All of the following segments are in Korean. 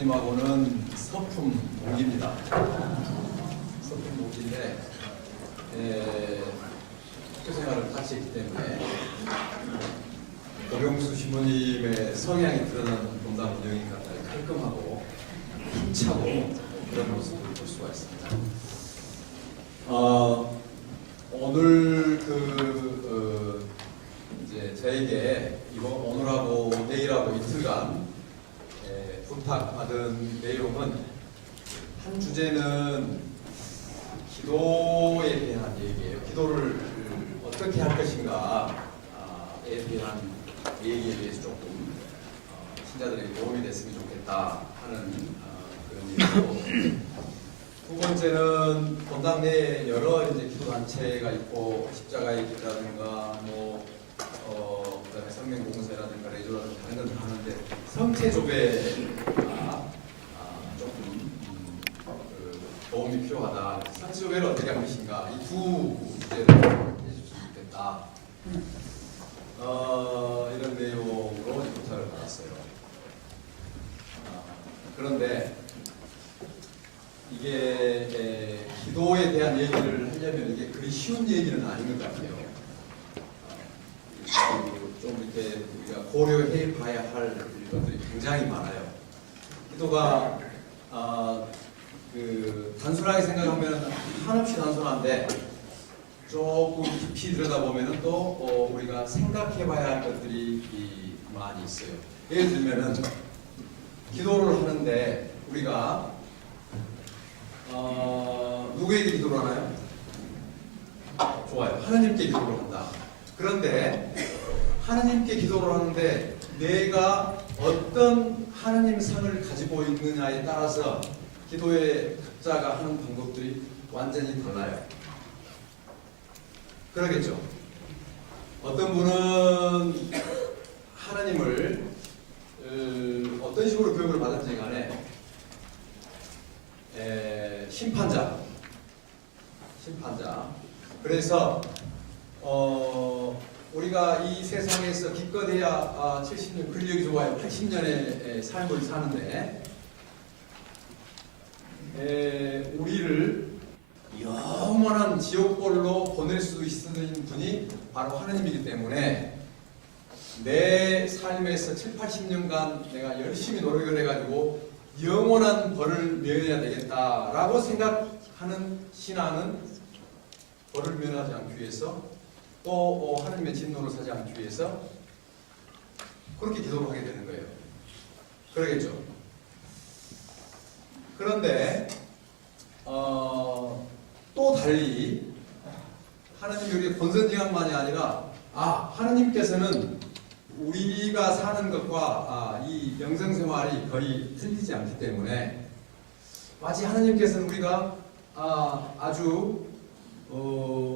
부모님하고는 서품 동기입니다. 서품 동기인데 학교 생활을 같이 했기 때문에 고병수 신부님의 성향이 드러나는 본당 운영이 같아요. 깔끔하고 힘차고 그런 모습을 볼 수가 있습니다. 오늘 이제 저에게 오늘하고 내일하고 이틀간 부탁받은 내용은 한 주제는 기도에 대한 얘기예요. 기도를 어떻게 할 것인가에 대한 얘기에 대해서 조금 신자들에게 도움이 됐으면 좋겠다 하는 그런 얘기고, 두 번째는 본당 내에 여러 이제 기도단체가 있고 십자가의 길이라든가 그다음에 성명공사라든가 레조라든가 다른 건 하는데 성체조배가 조금 도움이 필요하다. 성체조배를 어떻게 할 것인가, 이 두 주제를 해주시면 좋겠다. 이런 내용으로 부탁을 받았어요. 그런데 이게 기도에 대한 얘기를 하려면 이게 그리 쉬운 얘기는 아닌 것 같아요. 좀 이렇게 우리가 고려해 봐야 할 것들이 굉장히 많아요. 기도가 단순하게 생각하면 한없이 단순한데 조금 깊이 들여다보면 또 우리가 생각해 봐야 할 것들이 많이 있어요. 예를 들면은 기도를 하는데 우리가 누구에게 기도를 하나요? 좋아요. 하나님께 기도를 한다. 그런데 하나님께 기도를 하는데 내가 어떤 하나님 상을 가지고 있느냐에 따라서 기도의 각자가 하는 방법들이 완전히 달라요. 그러겠죠? 어떤 분은 하나님을 어떤 식으로 교육을 받았지 간에 심판자. 그래서 우리가 이 세상에서 기껏해야 70년, 근력이 좋아요. 80년의 삶을 사는데 우리를 영원한 지옥골로 보낼 수 있는 분이 바로 하나님이기 때문에 내 삶에서 7, 80년간 내가 열심히 노력을 해가지고 영원한 벌을 면해야 되겠다라고 생각하는 신앙은 벌을 면하지 않기 위해서 또 하나님의 진노를 사지 않기 위해서 그렇게 기도를 하게 되는 거예요. 그러겠죠? 그런데 또 달리 하나님이 우리의 권선징악만이 아니라 하나님께서는 우리가 사는 것과 이 영생생활이 거의 틀리지 않기 때문에 마치 하나님께서는 우리가 아주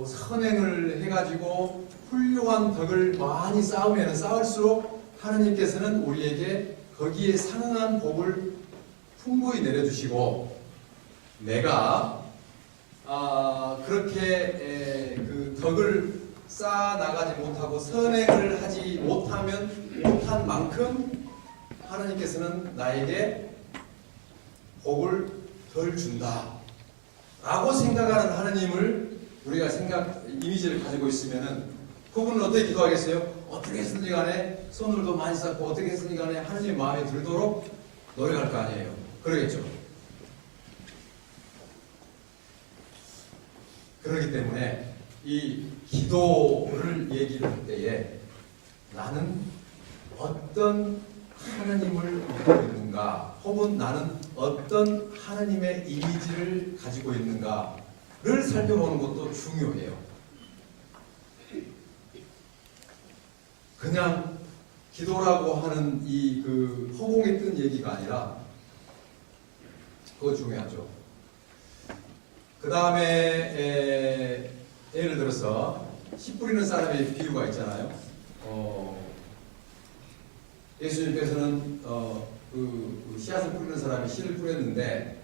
선행을 해가지고 훌륭한 덕을 많이 쌓으면 쌓을수록 하나님께서는 우리에게 거기에 상응한 복을 풍부히 내려주시고, 내가 그렇게 그 덕을 쌓아 나가지 못하고 선행을 하지 못한 만큼 하나님께서는 나에게 복을 덜 준다 라고 생각하는 하나님을 우리가 이미지를 가지고 있으면은 그분은 어떻게 기도하겠어요? 어떻게 했든지 간에 손을도 많이 쌓고 어떻게 했든지 간에 하나님 마음에 들도록 노력할 거 아니에요. 그러겠죠? 그렇기 때문에 이 기도를 얘기를 할 때에 나는 어떤 하나님을 믿고 있는가, 혹은 나는 어떤 하나님의 이미지를 가지고 있는가를 살펴보는 것도 중요해요. 그냥 기도라고 하는 이 허공에 뜬 얘기가 아니라 그거 중요하죠. 그 다음에 예를 들어서 씨 뿌리는 사람의 비유가 있잖아요. 예수님께서는 그 씨앗을 뿌리는 사람이 씨를 뿌렸는데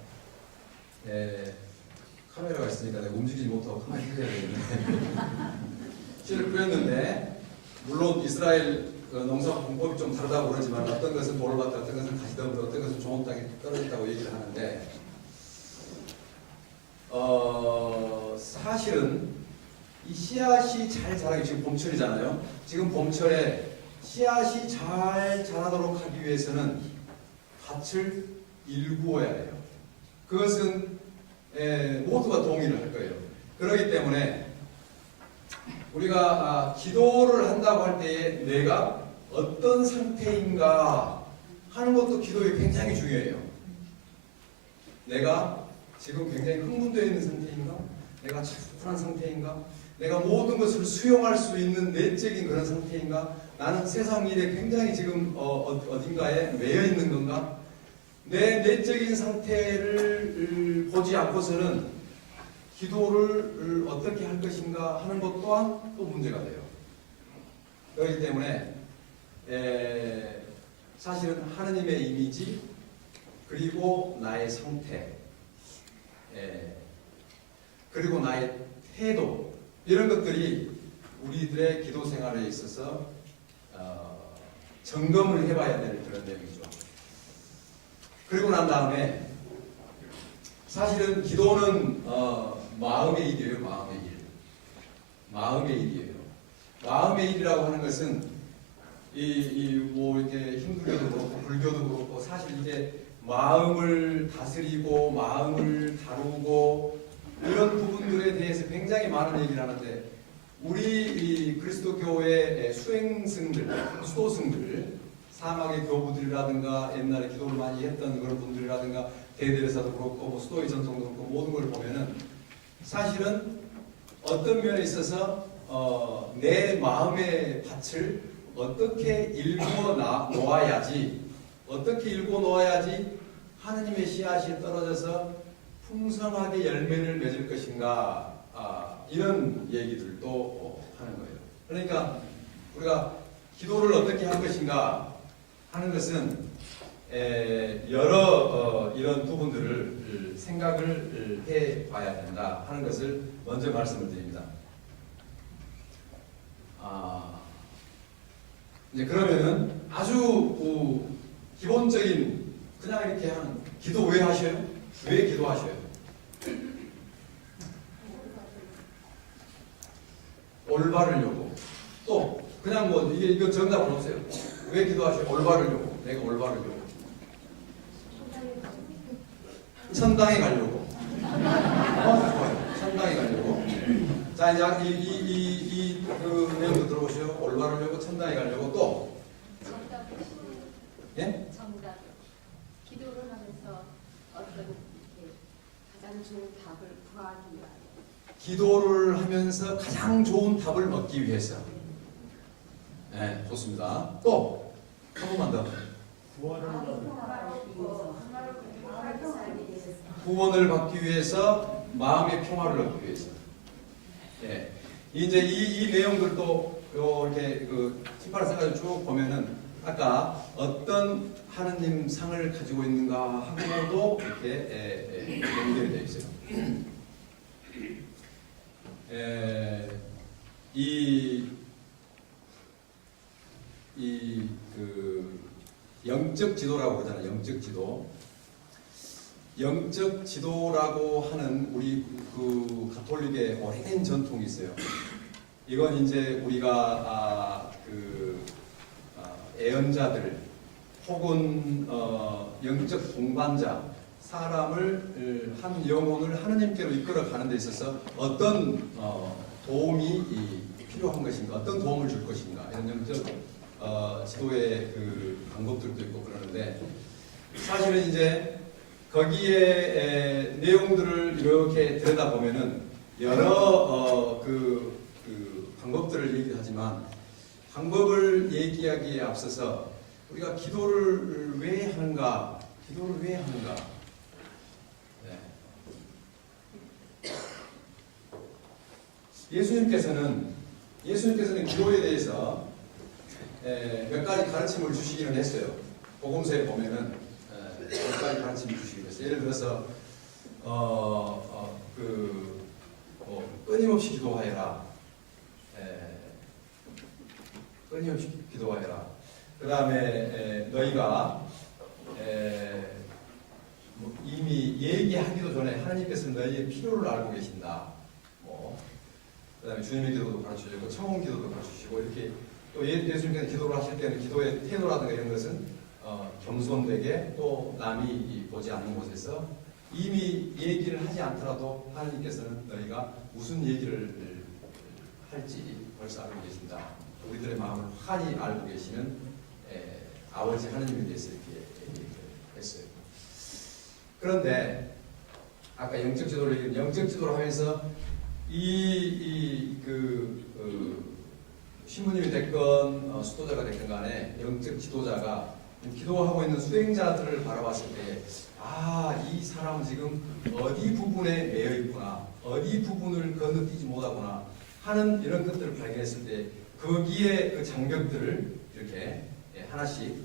카메라가 있으니까 내가 움직이지 못하고 가만히 해야 되겠네. 씨를 뿌렸는데 물론 이스라엘 농사 공법이 좀 다르다고 그러지만 어떤 것은 돌을 받고 어떤 것은 가시덤불, 어떤 것은 좋은 땅에 떨어져 하는데 사실은 이 씨앗이 잘 자라기 지금 봄철이잖아요. 지금 봄철에 씨앗이 잘 자라도록 하기 위해서는 밭을 일구어야 해요. 그것은 모두가 동의를 할 거예요. 그렇기 때문에 우리가 기도를 한다고 할 때에 내가 어떤 상태인가 하는 것도 기도에 굉장히 중요해요. 내가 지금 굉장히 흥분되어 있는 상태인가? 내가 차분한 상태인가? 내가 모든 것을 수용할 수 있는 내적인 그런 상태인가? 나는 세상 일에 굉장히 지금 어딘가에 매여 있는 건가? 내 내적인 상태를 보지 않고서는 기도를 어떻게 할 것인가 하는 것 또한 또 문제가 돼요. 그렇기 때문에 사실은 하느님의 이미지 그리고 나의 상태 그리고 나의 태도 이런 것들이 우리들의 기도 생활에 있어서 점검을 해봐야 될 그런 내용이죠. 그리고 난 다음에 사실은 기도는 마음의 일이에요. 마음의 일. 마음의 일이에요. 마음의 일이라고 하는 것은 뭐 이렇게 힌두교도 그렇고 불교도 그렇고 사실 이제 마음을 다스리고 마음을 다루고 이런 부분들에 대해서 굉장히 많은 얘기를 하는데 우리 그리스도교의 수행승들, 수도승들, 사막의 교부들이라든가 옛날에 기도를 많이 했던 그런 분들이라든가 대대사도 그렇고 뭐 수도의 전통도 그렇고 모든 걸 보면은 사실은 어떤 면에 있어서 내 마음의 밭을 어떻게 일궈 놓아야지 어떻게 일궈 놓아야지 하느님의 씨앗이 떨어져서 풍성하게 열매를 맺을 것인가 이런 얘기들도 하는 거예요. 그러니까 우리가 기도를 어떻게 할 것인가 하는 것은 여러 이런 부분들을 생각을 해봐야 된다 하는 것을 먼저 말씀을 드립니다. 이제 그러면은 아주 기본적인 그냥 이렇게 하는 기도 왜 하셔요? 왜 기도하셔요? 올바르려고. 또 그냥 뭐 이거 정답은 없어요. 왜 기도하셔요? 올바르려고. 내가 올바르려고. 천당에 가려고. 좋아요. 천당에 가려고. 자 이제 그 내용도 들어보세요. 올바르려고 천당에 가려고 또. 정답. 예? 정답. 기도를 하면서 어떤 가장 좋은 답을 구하기 위하여. 기도를 하면서 가장 좋은 답을 얻기 위해서. 네, 좋습니다. 또 한 번만 더. 구원을 받기 위해서, 마음의 평화를 얻기 위해서. 예. 이제 이 내용들도 이렇게 그 18사까지 쭉 보면은 아까 어떤 하느님 상을 가지고 있는가 하고도 이렇게 연결이 되어 있어요. 그 영적 지도라고 그러잖아요. 영적 지도. 영적 지도라고 하는 우리 그 가톨릭의 오래된 전통이 있어요. 이건 이제 우리가 애언자들 혹은 영적 동반자 사람을 한 영혼을 하느님께로 이끌어 가는 데 있어서 어떤 도움이 필요한 것인가, 어떤 도움을 줄 것인가 이런 영적 지도의 그 방법들도 있고 그러는데 사실은 이제 거기에 내용들을 이렇게 들여다보면은 여러 그 방법들을 얘기하지만 방법을 얘기하기에 앞서서 우리가 기도를 왜 하는가? 기도를 왜 하는가? 네. 예수님께서는 기도에 대해서 몇 가지 가르침을 주시기는 했어요. 복음서에 보면은 몇 가지 가르침을 주시기로 했어요. 예를 들어서 끊임없이 기도하여라. 끊임없이 기도하여라. 그 다음에 너희가 이미 하기도 전에 하나님께서는 너희의 필요를 알고 계신다. 그다음에 주님의 기도도 가르쳐주고 청혼 기도도 가르쳐주시고 이렇게 또 예수님께서 기도를 하실 때는 기도의 태도라든가 이런 것은 겸손되게 또 남이 보지 않는 곳에서 이미 얘기를 하지 않더라도 하나님께서는 너희가 무슨 얘기를 할지 벌써 알고 계신다. 우리들의 마음을 환히 알고 계시는 아버지 하나님에 대해서 이렇게 얘기를 했어요. 그런데 아까 영적 지도를 하면서 신부님이 됐건 수도자가 됐건 간에 영적 지도자가 기도하고 있는 수행자들을 바라봤을 때 이 사람은 지금 어디 부분에 매여 있구나, 어디 부분을 건너뛰지 못하구나 하는 이런 것들을 발견했을 때 거기에 그 장벽들을 이렇게 하나씩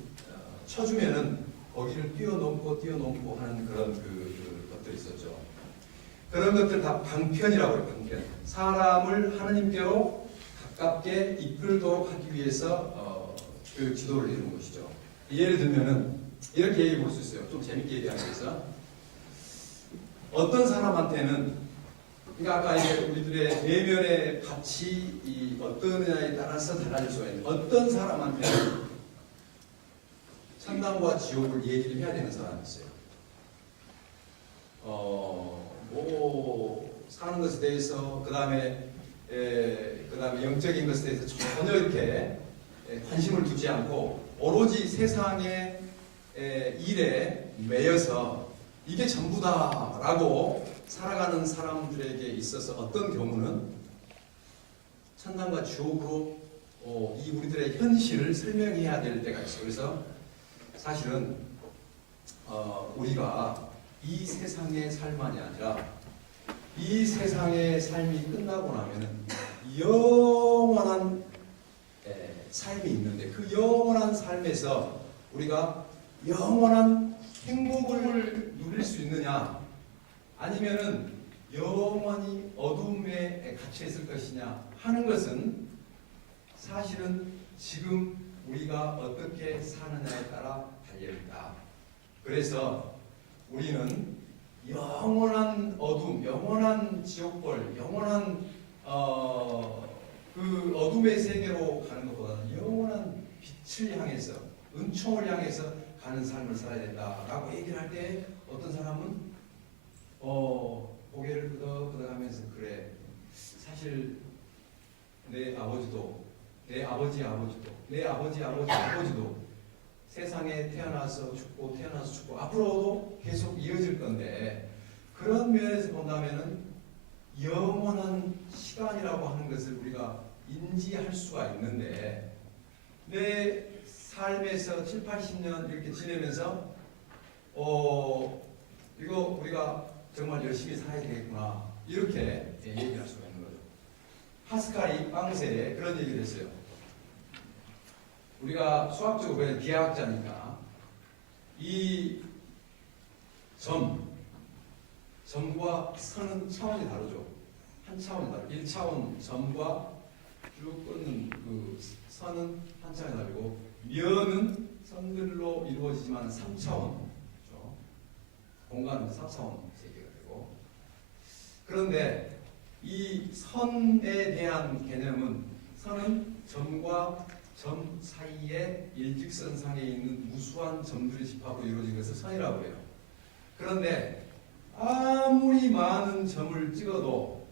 쳐주면은 거기를 뛰어넘고 하는 그런 것들이 있었죠. 그런 것들 다 방편이라고 해요. 방편. 사람을 하나님께로 가깝게 이끌도록 하기 위해서 그 지도를 이루는 것이죠. 예를 들면은 이렇게 얘기해 볼 수 있어요. 좀 재밌게 얘기하기 위해서. 어떤 사람한테는, 그러니까 아까 이제 우리들의 내면의 가치 어떠느냐에 따라서 달라질 수가 있는데, 어떤 사람한테는 천당과 지옥을 얘기를 해야 되는 사람이 있어요. 사는 것에 대해서, 그 다음에 영적인 것에 대해서 전혀 이렇게 관심을 두지 않고 오로지 세상의 일에 매여서 이게 전부다라고 살아가는 사람들에게 있어서 어떤 경우는 천당과 지옥으로 이 우리들의 현실을 설명해야 될 때가 있어요. 그래서 사실은 우리가 이 세상의 삶만이 아니라 이 세상의 삶이 끝나고 나면은 영원한 삶이 있는데 그 영원한 삶에서 우리가 영원한 행복을 누릴 수 있느냐, 아니면은 영원히 어둠에 갇혀 있을 것이냐 하는 것은 사실은 지금 우리가 어떻게 사느냐에 따라 달려있다. 그래서 우리는 영원한 어둠, 영원한 지옥벌, 영원한 그 어둠의 세계로 가는 것보다는 영원한 빛을 향해서, 은총을 향해서 가는 삶을 살아야 된다라고 얘기를 할 때 어떤 사람은 고개를 끄덕끄덕하면서 그래, 사실 내 아버지도, 내 아버지의 아버지도, 내 아버지의 아버지도 세상에 태어나서 죽고 앞으로도 계속 이어질 건데, 그런 면에서 본다면은 영원한 시간이라고 하는 것을 우리가 인지할 수가 있는데, 내 삶에서 7, 80년 이렇게 지내면서 이거 우리가 정말 열심히 살아야 되겠구나 이렇게 얘기할 수가 있는 거죠. 파스칼이 빵세에 그런 얘기를 했어요. 우리가 수학적으로 그냥 기하학자니까 이 점과 선은 차원이 다르죠. 한 차원이 다르고 1차원 점과 쭉 끊는 그 선은 한 차원이 다르고 면은 선들로 이루어지지만 3차원, 그렇죠? 공간은 4차원 세계가 되고, 그런데 이 선에 대한 개념은, 선은 점과 점 사이에 일직선상에 있는 무수한 점들의 집합으로 이루어진 것을 선이라고 해요. 그런데 아무리 많은 점을 찍어도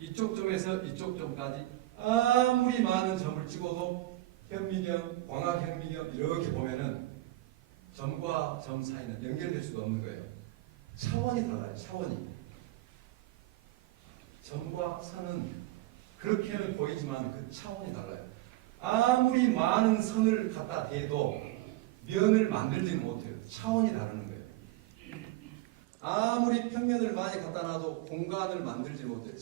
이쪽 점에서 이쪽 점까지 아무리 많은 점을 찍어도 현미경, 광학현미경 이렇게 보면은 점과 점 사이는 연결될 수가 없는 거예요. 차원이 달라요. 차원이. 점과 선은 그렇게는 보이지만 그 차원이 달라요. 아무리 많은 선을 갖다 대도 면을 만들지는 못해요. 차원이 다르는 거예요. 아무리 평면을 많이 갖다 놔도 공간을 만들지 못해요.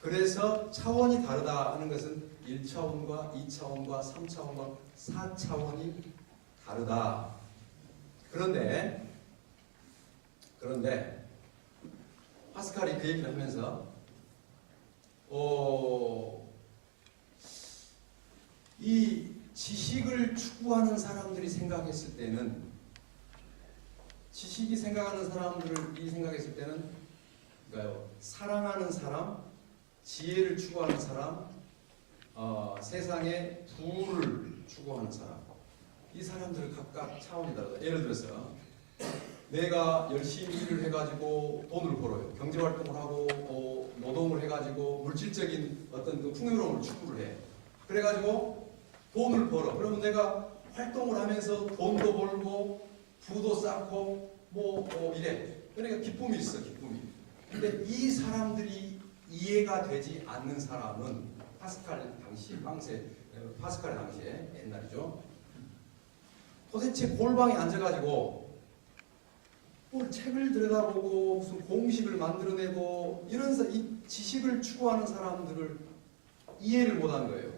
그래서 차원이 다르다 하는 것은 1차원과 2차원과 3차원과 4차원이 다르다. 그런데 파스칼이 그 얘기를 하면서 이 지식을 추구하는 사람들이 생각했을 때는 지식이 생각하는 사람들을 이 생각했을 때는 그러니까요, 사랑하는 사람, 지혜를 추구하는 사람, 세상의 부를 추구하는 사람, 이 사람들은 각각 차원이 다르다. 예를 들어서 내가 열심히 일을 해가지고 돈을 벌어요. 경제활동을 하고 노동을 해가지고 물질적인 어떤 그 풍요로움을 추구를 해. 그래가지고 돈을 벌어. 그러면 내가 활동을 하면서 돈도 벌고 부도 쌓고 이래. 그러니까 기쁨이 있어, 기쁨이. 근데 이 사람들이 이해가 되지 않는 사람은 파스칼의 당시에 옛날이죠. 도대체 골방에 앉아가지고 뭘 책을 들여다보고 무슨 공식을 만들어내고 이 지식을 추구하는 사람들을 이해를 못한 거예요.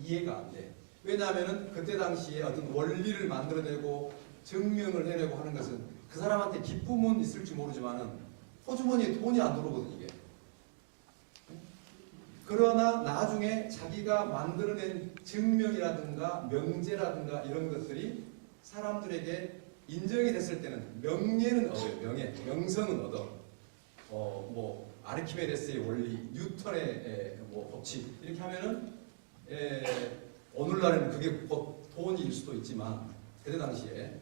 이해가 안 돼. 왜냐하면 그때 당시에 어떤 원리를 만들어내고 증명을 해내고 하는 것은 그 사람한테 기쁨은 있을지 모르지만은 호주머니에 돈이 안 들어오거든 이게. 그러나 나중에 자기가 만들어낸 증명이라든가 명제라든가 이런 것들이 사람들에게 인정이 됐을 때는 명예는 얻어요. 명성은 얻어. 아르키메데스의 원리, 뉴턴의 법칙 이렇게 하면은 오늘날에는 그게 돈일 수도 있지만 그때 당시에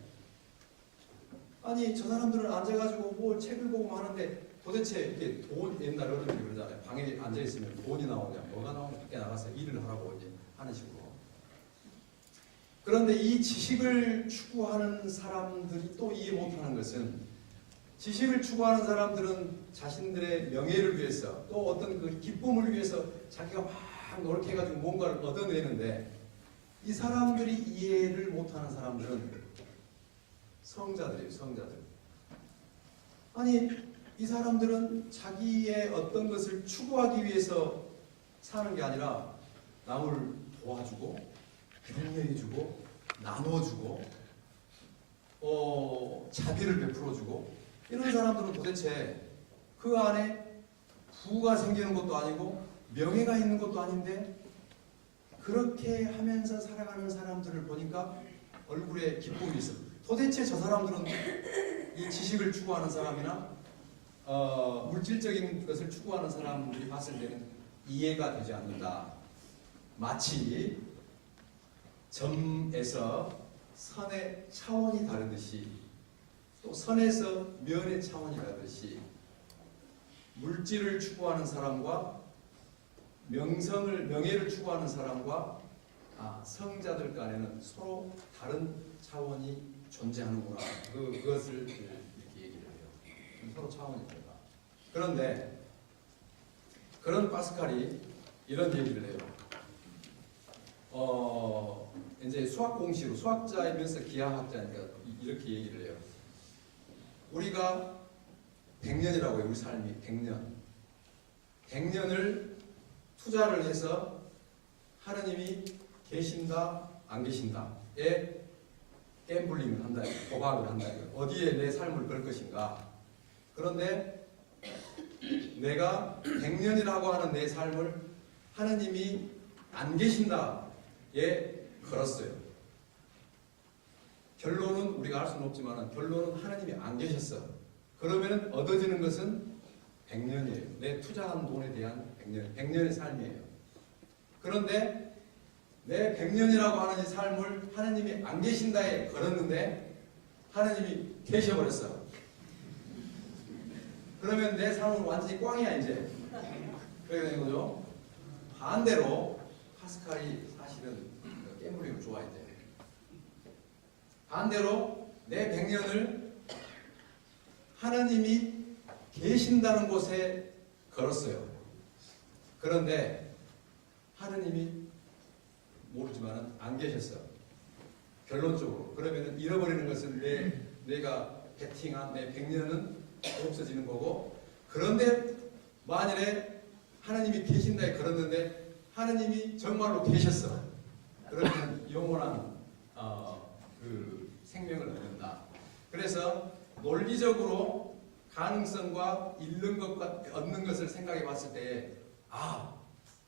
아니 저 사람들은 앉아가지고 뭘 책을 보고 하는데 도대체 이게 옛날 어른들이 그러잖아요. 방에 앉아있으면 돈이 나오냐 뭐가 나오냐 밖에 나가서 일을 하라고 이제 하는 식으로. 그런데 이 지식을 추구하는 사람들이 또 이해 못하는 것은 지식을 추구하는 사람들은 자신들의 명예를 위해서 또 어떤 그 기쁨을 위해서 자기가 막 노력해가지고 뭔가를 얻어내는데 이 사람들이 이해를 못하는 사람들은 성자들이에요. 성자들. 아니 이 사람들은 자기의 어떤 것을 추구하기 위해서 사는 게 아니라 남을 도와주고 격려해주고 나눠주고 자비를 베풀어주고 이런 사람들은 도대체 그 안에 부가 생기는 것도 아니고 명예가 있는 것도 아닌데 그렇게 하면서 살아가는 사람들을 보니까 얼굴에 기쁨이 있어. 도대체 저 사람들은 이 지식을 추구하는 사람이나 물질적인 것을 추구하는 사람들이 봤을 때는 이해가 되지 않는다. 마치 점에서 선의 차원이 다르듯이 또 선에서 면의 차원이 다르듯이 물질을 추구하는 사람과 명예를 추구하는 사람과 성자들 간에는 서로 다른 차원이 존재하는구나. 그것을 이렇게 얘기를 해요. 서로 차원이 다르다. 그런데 그런 파스칼이 이런 얘기를 해요. 이제 수학 공식으로 수학자이면서 기하학자니까 이렇게 얘기를 해요. 우리가 100년이라고 해요. 우리 삶이 100년. 100년을 투자를 해서 하느님이 계신다 안 계신다에 갬블링을 한다, 도박을 한다. 어디에 내 삶을 걸 것인가. 그런데 내가 100년이라고 하는 내 삶을 하느님이 안 계신다에 걸었어요. 결론은 우리가 알 수는 없지만 결론은 하느님이 안 계셨어. 그러면 얻어지는 것은 100년이에요. 내 투자한 돈에 대한 100년의 삶이에요. 그런데 내 100년이라고 하는 이 삶을 하느님이 안 계신다에 걸었는데 하느님이 계셔버렸어. 그러면 내 삶은 완전히 꽝이야 이제. 그렇게 되는 거죠. 반대로 파스칼이 사실은 깨물림을 좋아했대. 반대로 내 100년을 하느님이 계신다는 곳에 걸었어요. 그런데 하느님이 모르지만 안 계셨어. 결론적으로. 그러면 잃어버리는 것은 내가 베팅한 내 100년은 없어지는 거고, 그런데 만일에 하느님이 계신다에 걸었는데 하느님이 정말로 계셨어. 그러면 영원한 그 생명을 얻는다. 그래서 논리적으로 가능성과 잃는 것과 얻는 것을 생각해 봤을 때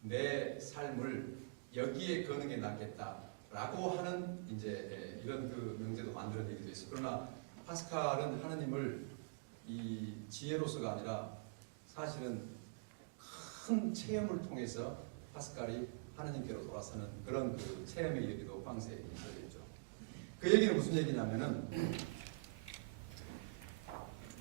내 삶을 여기에 거는 게 낫겠다라고 하는 이제 이런 그 명제도 만들어내기도 했어. 그러나 파스칼은 하느님을 이 지혜로서가 아니라 사실은 큰 체험을 통해서 파스칼이 하느님께로 돌아서는 그런 그 체험의 얘기도 방세에 있어야겠죠. 그 얘기는 무슨 얘기냐면은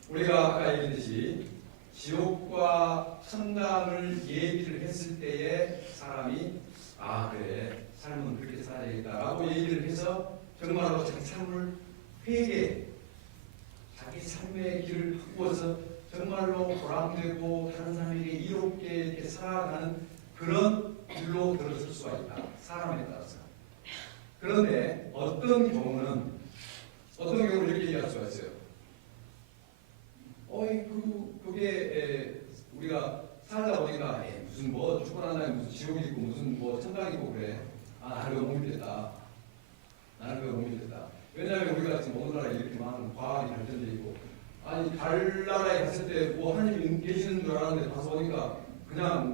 우리가 아까 얘기했듯이 지옥과 천당을 얘기를 했을 때에 사람이 아 그래 삶은 그렇게 살아야 되겠다라고 얘기를 해서 정말로 자기 삶을 회개 자기 삶의 길을 바꾸어서 정말로 보람되고 다른 사람에게 이롭게 이렇게 살아가는 그런 길로 들어설 수가 있다. 사람에 따라서. 그런데 어떤 경우는 이렇게 얘기할 수가 있어요. 그게 우리가 살다 보니까 무슨 뭐 죽고 난 다음에 무슨 지옥이 있고 무슨 뭐 천당이 있고 그래. 아 나는 왜 몸이 됐다. 나는 왜 몸이 됐다. 왜냐하면 우리가 지금 오늘날에 이렇게 많은 과학이 발전되어 있고 아니 달나라에 갔을 때 뭐 하나님이 계시는 줄 알았는데 가서 보니까 그냥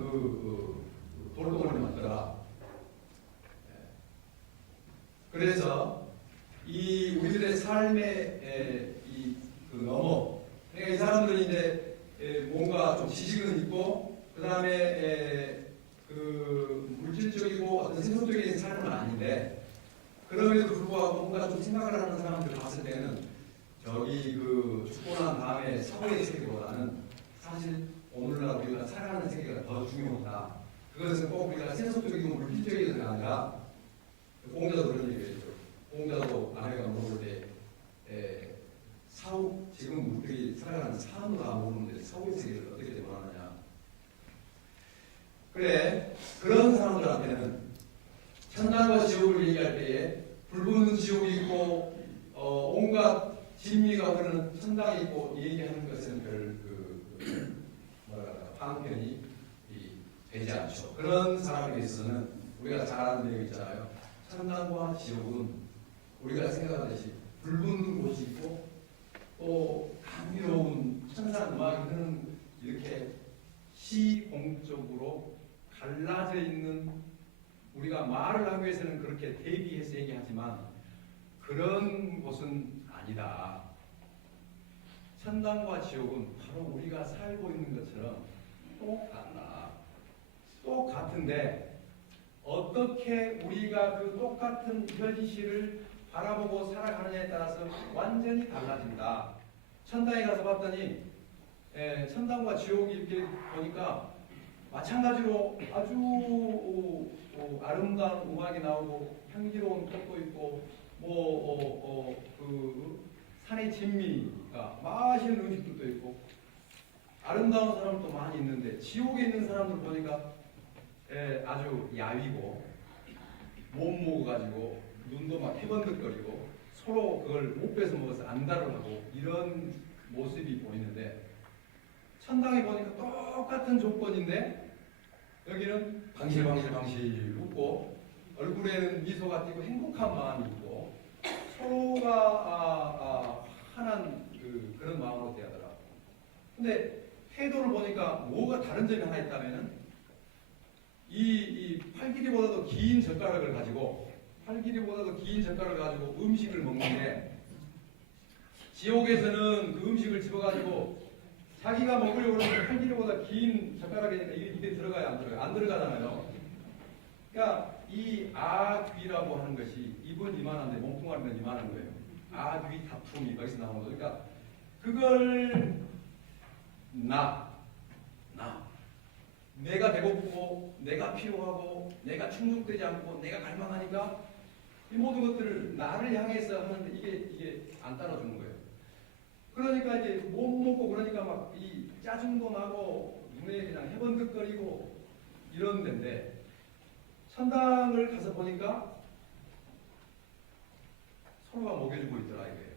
돌덩어리만 있더라. 그래서 이 우리들의 삶의 넘어 그러니까 이 사람들이 이제 뭔가 좀 지식은 있고 그 다음에 그 물질적이고 어떤 생성적인 삶은 아닌데 그럼에도 불구하고 뭔가 좀 생각을 하는 사람들을 봤을 때는 저기 그 죽고 난 다음에 사후의 세계보다는 사실 오늘날 우리가 살아가는 세계가 더 중요하다. 그것은 꼭 우리가 세속적이고 물질적인 것이 아니라 공자도 그런 얘기를 했죠. 공자도 아내가 물어볼 때 사후 지금 우리 살아가는 삶을 다 모르는데 사후의 세계를 어떻게 대변하느냐. 그래 그런 사람들한테는 천당과 지옥을 얘기할 때에 불붙는 지옥이 있고 온갖 진미가 흐르는 천당이 있고 얘기하는 것은 방편이 되지 않죠. 그런 사람에 있어서는 우리가 잘 아는 내용 있잖아요. 천당과 지옥은 우리가 생각하듯이 불붙는 곳이 있고 또 감미로운 천상 음악이 흐르는 이렇게 시공적으로 갈라져 있는 우리가 말을 하기 위해서는 그렇게 대비해서 얘기하지만 그런 곳은 아니다. 천당과 지옥은 바로 우리가 살고 있는 것처럼 똑같나. 똑같은데 어떻게 우리가 그 똑같은 현실을 바라보고 살아가느냐에 따라서 완전히 달라진다. 천당에 가서 봤더니 천당과 지옥이 이렇게 보니까 마찬가지로 아주 아름다운 음악이 나오고 향기로운 꽃도 있고 그 산의 진미가 맛있는 음식들도 있고 아름다운 사람도 많이 있는데 지옥에 있는 사람들 보니까 아주 야위고 못 먹어가지고 눈도 막 희번득거리고 서로 그걸 못 뺏어 먹어서 안달을 하고 이런 모습이 보이는데 천당에 보니까 똑같은 조건인데 여기는 방실방실 웃고 얼굴에는 미소가 띄고 행복한 마음이 있고 서로가 환한 그런 마음으로 대하더라. 근데 태도를 보니까 뭐가 다른 점이 하나 있다면은 이 팔길이보다도 긴 젓가락을 가지고 음식을 먹는데 지옥에서는 그 음식을 집어가지고 자기가 먹으려고 그러면 팔길이보다 긴 젓가락이니까 이게 입에 들어가야 안 들어가요? 안 들어가잖아요. 그러니까 이 아귀라고 하는 것이 입은 이만한데 몸뚱아리는 이만한 거예요. 아귀 다툼이 거기서 나오는 거죠. 그러니까 그걸 내가 배고프고 내가 필요하고 내가 충족되지 않고 내가 갈망하니까 이 모든 것들을 나를 향해서 하는데 이게 안 따라주는 거예요. 그러니까 이제 못 먹고 그러니까 막 이 짜증도 나고 눈에 그냥 해번득거리고 이런 데인데 천당을 가서 보니까 서로가 먹여주고 있더라 이거예요.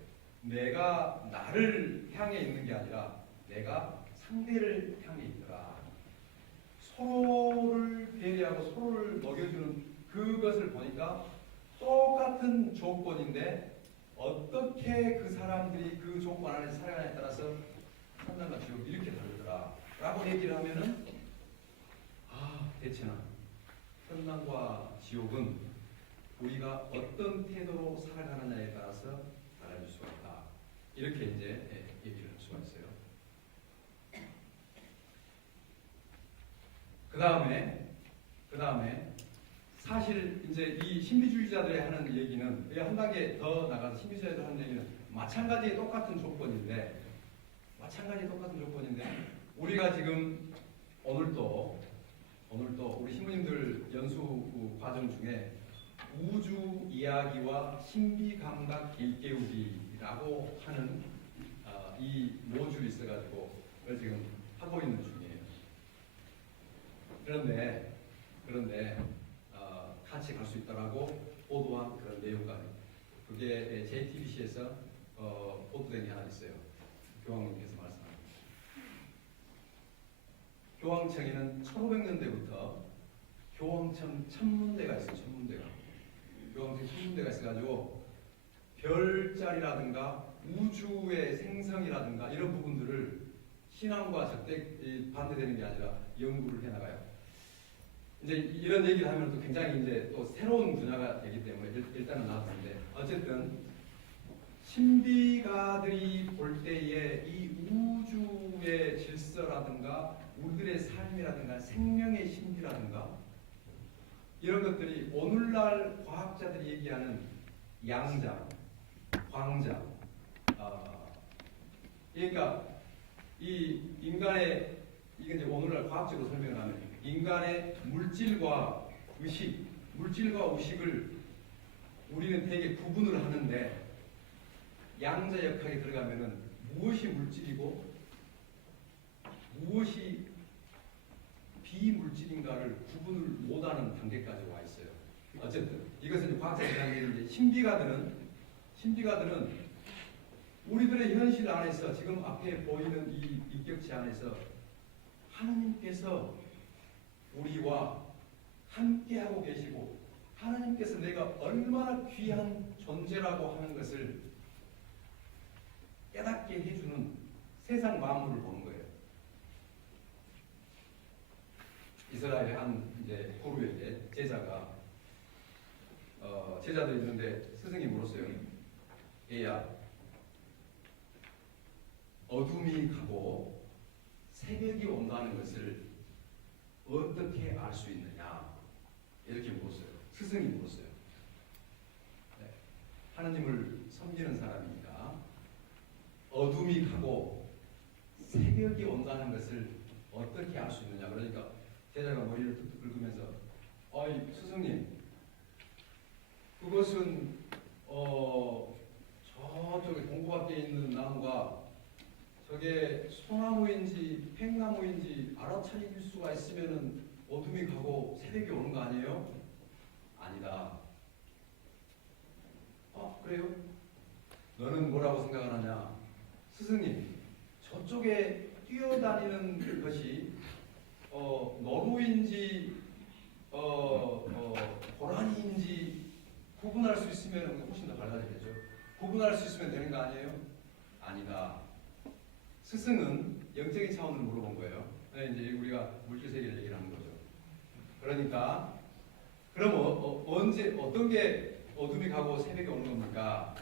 내가 나를 향해 있는 게 아니라 내가 상대를 향해 있더라. 서로를 배려하고 서로를 먹여주는 그것을 보니까 똑같은 조건인데 어떻게 그 사람들이 그 조건 안에 살아가냐에 따라서 천당과 지옥이 이렇게 다르더라 라고 얘기를 하면은 대체는 천당과 지옥은 우리가 어떤 태도로 살아가느냐에 따라서 달라질 수가 있다. 이렇게 이제 얘기를 할 수가 있어요. 그 다음에 사실 이제 이 신비주의자들이 하는 얘기는 한 단계 더 나가서 신비주의자들 하는 얘기는 마찬가지의 똑같은 조건인데 우리가 지금 오늘도 우리 신부님들 연수 과정 중에 우주 이야기와 신비 감각 일깨우기라고 하는 이 모듈이 있어가지고 그걸 지금 하고 있는 중이에요. 그런데 같이 갈 수 있다라고 보도한 그런 내용과 그게 JTBC에서 보도된 게 하나 있어요. 교황님께서 말씀하신 교황청에는 1500년대부터 교황청 천문대가 있어요. 교황청 천문대가 있어가지고 별자리라든가 우주의 생성이라든가 이런 부분들을 신앙과 절대 반대되는 게 아니라 연구를 해나가요. 이제 이런 얘기를 하면 또 굉장히 이제 또 새로운 분야가 되기 때문에 일단은 나왔는데 어쨌든 신비가들이 볼 때에 이 우주의 질서라든가 우리들의 삶이라든가 생명의 신비라든가 이런 것들이 오늘날 과학자들이 얘기하는 양자, 광자, 그러니까 이 인간의 이게 이제 오늘날 과학적으로 설명을 하면 인간의 물질과 의식을 우리는 되게 구분을 하는데 양자 역학에 들어가면은 무엇이 물질이고 무엇이 비물질인가를 구분을 못하는 단계까지 와 있어요. 어쨌든 이것은 과학자들이 하는 게 신비가들은 우리들의 현실 안에서 지금 앞에 보이는 이 인격체 안에서 하나님께서 우리와 함께하고 계시고 하나님께서 내가 얼마나 귀한 존재라고 하는 것을 깨닫게 해주는 세상 만물을 보는 거예요. 이스라엘의 한 이제 구루에게 제자들이 있는데 스승이 물었어요. 얘야, 어둠이 가고 새벽이 온다는 것을 어떻게 알 수 있느냐? 이렇게 물었어요. 스승이 물었어요. 네. 하나님을 섬기는 사람이니까 어둠이 가고 새벽이 온다는 것을 어떻게 알 수 있느냐? 그러니까 제자가 머리를 툭툭 긁으면서 어이 스승님, 그것은 저쪽에 동부밖에 있는 나무가 저게 소나무인지 팽나무인지 알아차릴 수가 있으면은 어둠이 가고 새벽이 오는 거 아니에요? 아니다. 그래요? 너는 뭐라고 생각하느냐? 스승님, 저쪽에 뛰어다니는 것이 너루인지 고라니인지 구분할 수 있으면 훨씬 더 밝아지겠죠. 구분할 수 있으면 되는 거 아니에요? 아니다. 스승은 영적인 차원으로 물어본 거예요. 이제 우리가 물질 세계를 얘기를 하는 거죠. 그러니까 그럼 언제 어떤 게 어둠이 가고 새벽이 오는 겁니까?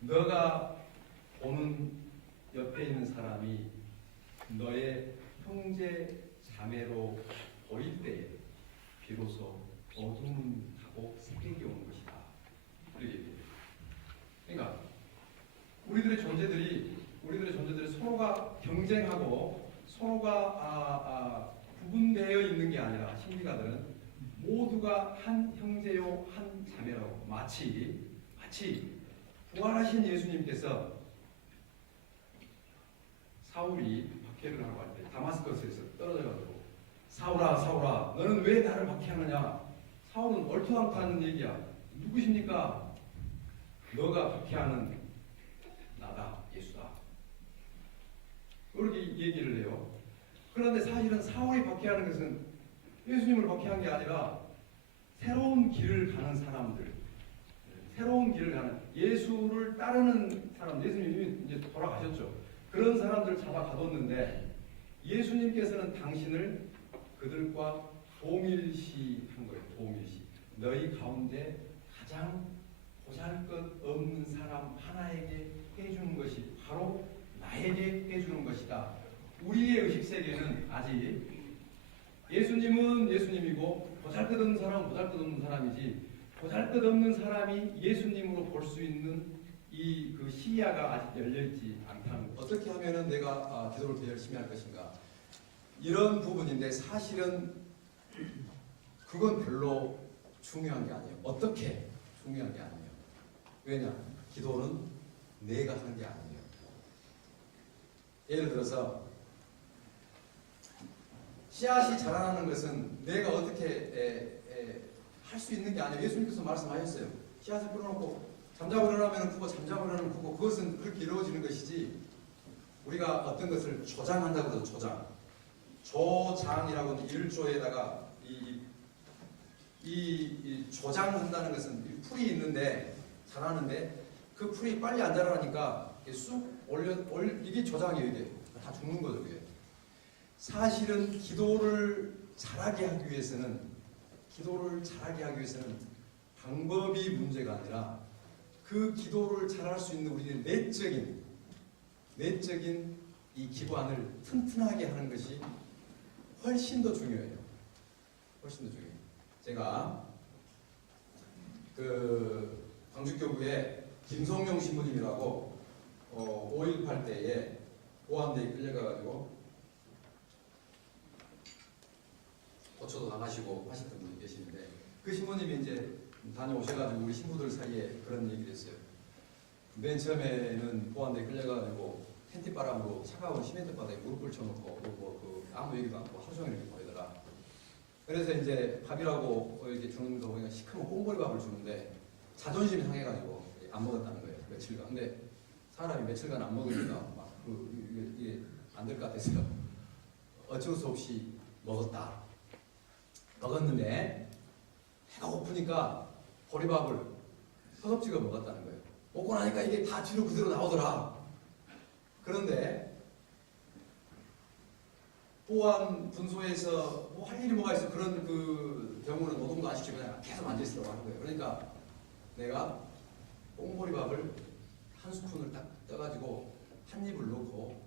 너가 보는 옆에 있는 사람이 너의 형제 자매로 보일 때 비로소 어둠은 가고 새벽이 오는 것이다. 이렇게 얘기해요. 그러니까 우리들의 존재들이 서로가 경쟁하고 서로가 구분되어 있는 게 아니라 신비가들은 모두가 한 형제요 한 자매라고 마치 부활하신 예수님께서 사울이 박해를 하고 할 때 다마스커스에서 떨어져가지고 사울아 너는 왜 나를 박해하느냐? 사울은 얼토당토하는 얘기야. 누구십니까? 너가 박해하는 나다, 예수다. 그렇게 얘기를 해요. 그런데 사실은 사울이 박해하는 것은 예수님을 박해한 게 아니라 새로운 길을 가는 사람들, 새로운 길을 가는 예수를 따르는 사람, 예수님이 이제 돌아가셨죠. 그런 사람들 잡아 가뒀는데 예수님께서는 당신을 그들과 동일시한 거예요. 동일시. 너희 가운데 가장 보잘것 없는 사람 하나에게 해주는 것이 바로 나에게 해주는 것이다. 우리의 의식 세계는 아직 예수님은 예수님이고 보잘것없는 사람은 보잘것없는 사람이지, 보잘것없는 사람이 예수님으로 볼 수 있는 이 그 시야가 아직 열려있지 않다는 것. 어떻게 하면은 내가 기도를 더 열심히 할 것인가, 이런 부분인데 사실은 그건 별로 중요한 게 아니에요. 어떻게 중요한 게 아니에요. 왜냐? 기도는 내가 하는 게 아니에요. 예를 들어서 씨앗이 자라나는 것은 내가 어떻게 할 수 있는 게 아니에요. 예수님께서 말씀하셨어요. 씨앗을 뿌려놓고 잠자고 일어나면 크고 잠자고 일어나면 크고, 그것은 그렇게 이루어지는 것이지, 우리가 어떤 것을 조장한다고 해서 조장이라고는 일조에다가 이 조장한다는 것은 풀이 있는데 자라는데 그 풀이 빨리 안 자라니까 쑥 이게 조장이에요. 이게 다 죽는 거죠. 이게. 사실은 기도를 잘하게 하기 위해서는 방법이 문제가 아니라 그 기도를 잘할 수 있는 우리의 내적인 이 기관을 튼튼하게 하는 것이 훨씬 더 중요해요. 훨씬 더 중요해요. 제가 그 광주교구에 김성용 신부님이라고 5.18 때에 보안대에 끌려가가지고 고초도 당하시고 하셨던 분이 계시는데, 그 신부님이 이제 다녀오셔가지고 우리 신부들 사이에 그런 얘기를 했어요. 맨 처음에는 보안대에 끌려가지고 팬티바람으로 차가운 시멘트 바닥에 무릎을 쳐놓고 아무 얘기도 않고 하루 종일 이렇게 보내더라. 그래서 이제 밥이라고 이렇게 주는 거 보니까 시커먼 꽁보리밥을 주는데 자존심이 상해가지고 안 먹었다는 거예요. 며칠간. 근데 사람이 며칠간 안 먹으니까 막 이게 안 될 것 같아서 어쩔 수 없이 먹었는데 배가 고프니까 보리밥을 허겁지겁 먹었다는 거예요. 먹고 나니까 이게 다 뒤로 그대로 나오더라. 그런데 보안 분소에서 뭐 할 일이 뭐가 있어, 그런 그 경우는 노동도 안 시키고 그냥 계속 앉아 있으라고 하는 거예요. 그러니까 내가 꽁보리밥을 한 스푼을 딱 떠가지고 한 입을 넣고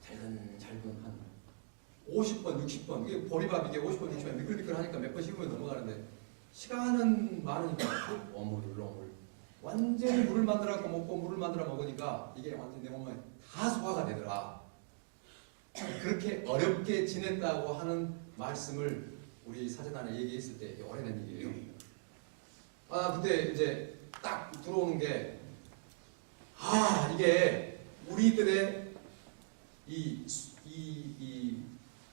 잘근 한 50번, 60번, 이게 보리밥 이게 50번, 60번 미끌미끌하니까 몇 번 씹으면 넘어가는데 시간은 많으니까 어물어물 완전히 물을 만들어 먹고 물을 만들어 먹으니까 이게 완전히 내 몸에 다 소화가 되더라. 그렇게 어렵게 지냈다고 하는 말씀을 우리 사제단에 얘기했을 때, 오래된 얘기예요. 그때 이제 딱 들어오는 게, 이게 우리들의 이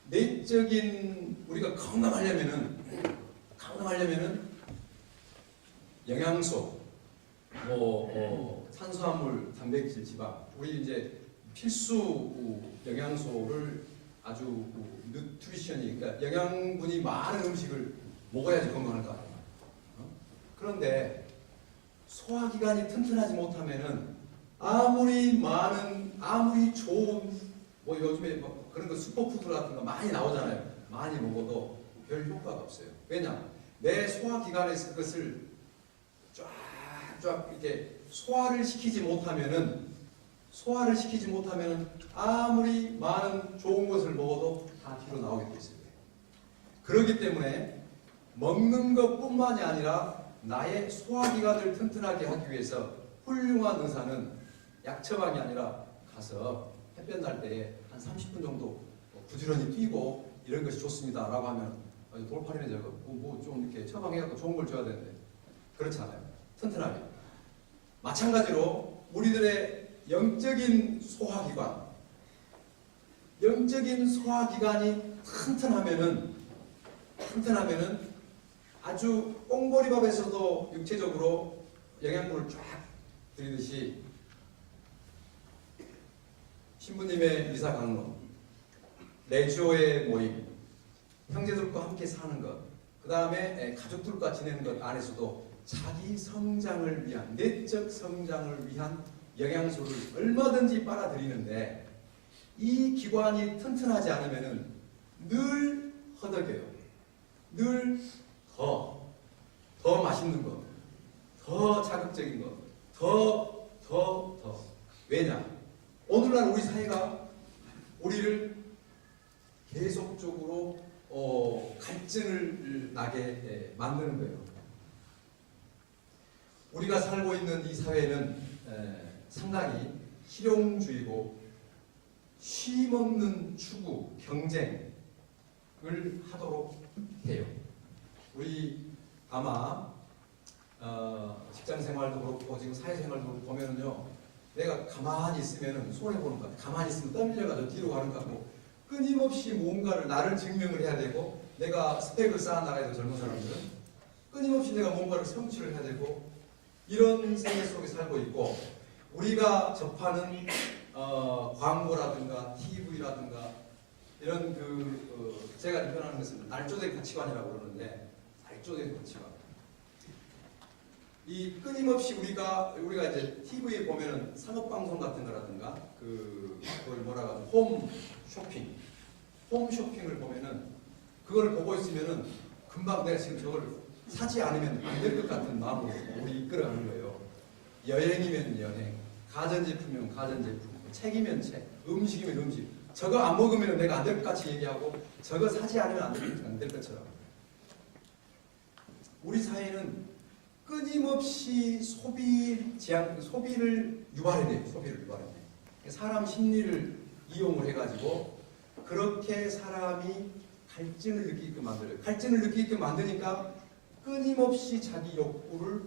내적인, 우리가 건강하려면은 영양소, 탄수화물, 단백질, 지방, 우리 이제 필수 영양소를 아주 뉴트리션이, 그러니까 영양분이 많은 음식을 먹어야지 건강할 거 아니에요. 그런데 소화기관이 튼튼하지 못하면은 아무리 좋은 요즘에 그런 거 슈퍼푸드 같은 거 많이 나오잖아요. 많이 먹어도 별 효과가 없어요. 왜냐? 내 소화기관에서 그것을 쫙 이렇게 소화를 시키지 못하면은 아무리 많은 좋은 것을 먹어도 다 뒤로 나오게 돼 있어요. 그렇기 때문에 먹는 것뿐만이 아니라 나의 소화기관을 튼튼하게 하기 위해서 훌륭한 의사는 약 처방이 아니라 가서 햇볕 날 때에 한 30분 정도 부지런히 뛰고 이런 것이 좋습니다 라고 하면 돌팔이네 저거 좀 이렇게 처방해갖고 좋은 걸 줘야 되는데 그렇지 않아요. 튼튼하게. 마찬가지로 우리들의 영적인 소화기관이 튼튼하면은 아주 꽁보리밥에서도 육체적으로 영양분을 쫙 드리듯이 신부님의 미사 강론, 레지오의 모임, 형제들과 함께 사는 것, 그 다음에 가족들과 지내는 것 안에서도 자기 성장을 위한, 내적 성장을 위한 영양소를 얼마든지 빨아들이는데 이 기관이 튼튼하지 않으면 늘 허덕여요. 늘 더 맛있는 것, 더 자극적인 것, 더 왜냐? 오늘날 우리 사회가 우리를 계속적으로 갈증을 나게 만드는 거예요. 우리가 살고 있는 이 사회는 상당히 실용주의고 쉼없는 추구, 경쟁을 하도록 해요. 우리 아마 직장 생활도 그렇고 지금 사회생활도 그렇고 보면은요, 내가 가만히 있으면은 손해 보는 것 같아. 가만히 있으면 떠밀려가지고 뒤로 가는 것 같고, 끊임없이 뭔가를 나를 증명을 해야 되고, 내가 스펙을 쌓아 나가야 되고, 젊은 사람들은 끊임없이 내가 뭔가를 성취를 해야 되고, 이런 세계 속에 살고 있고, 우리가 접하는 광고라든가 TV라든가 이런 제가 표현하는 것은 날조된 가치관이라고 그러는데, 날조된 가치관. 이 끊임없이 우리가 이제 TV에 보면은 상업 방송 같은 거라든가 그걸 뭐라고 하죠? 홈 쇼핑을 보면은 그걸 보고 있으면은 금방 내가 지금 저걸 사지 않으면 안 될 것 같은 마음으로 우리 이끌어가는 거예요. 여행이면 여행, 가전제품이면 가전제품, 책이면 책, 음식이면 음식. 저거 안 먹으면 내가 안 될 것 같이 얘기하고 저거 사지 않으면 안 될 것처럼. 우리 사회는 끊임없이 소비를 유발해내요. 소비를 유발해내요. 사람 심리를 이용을 해가지고 그렇게 사람이 갈증을 느끼게끔 만들어요. 갈증을 느끼게끔 만드니까 끊임없이 자기 욕구를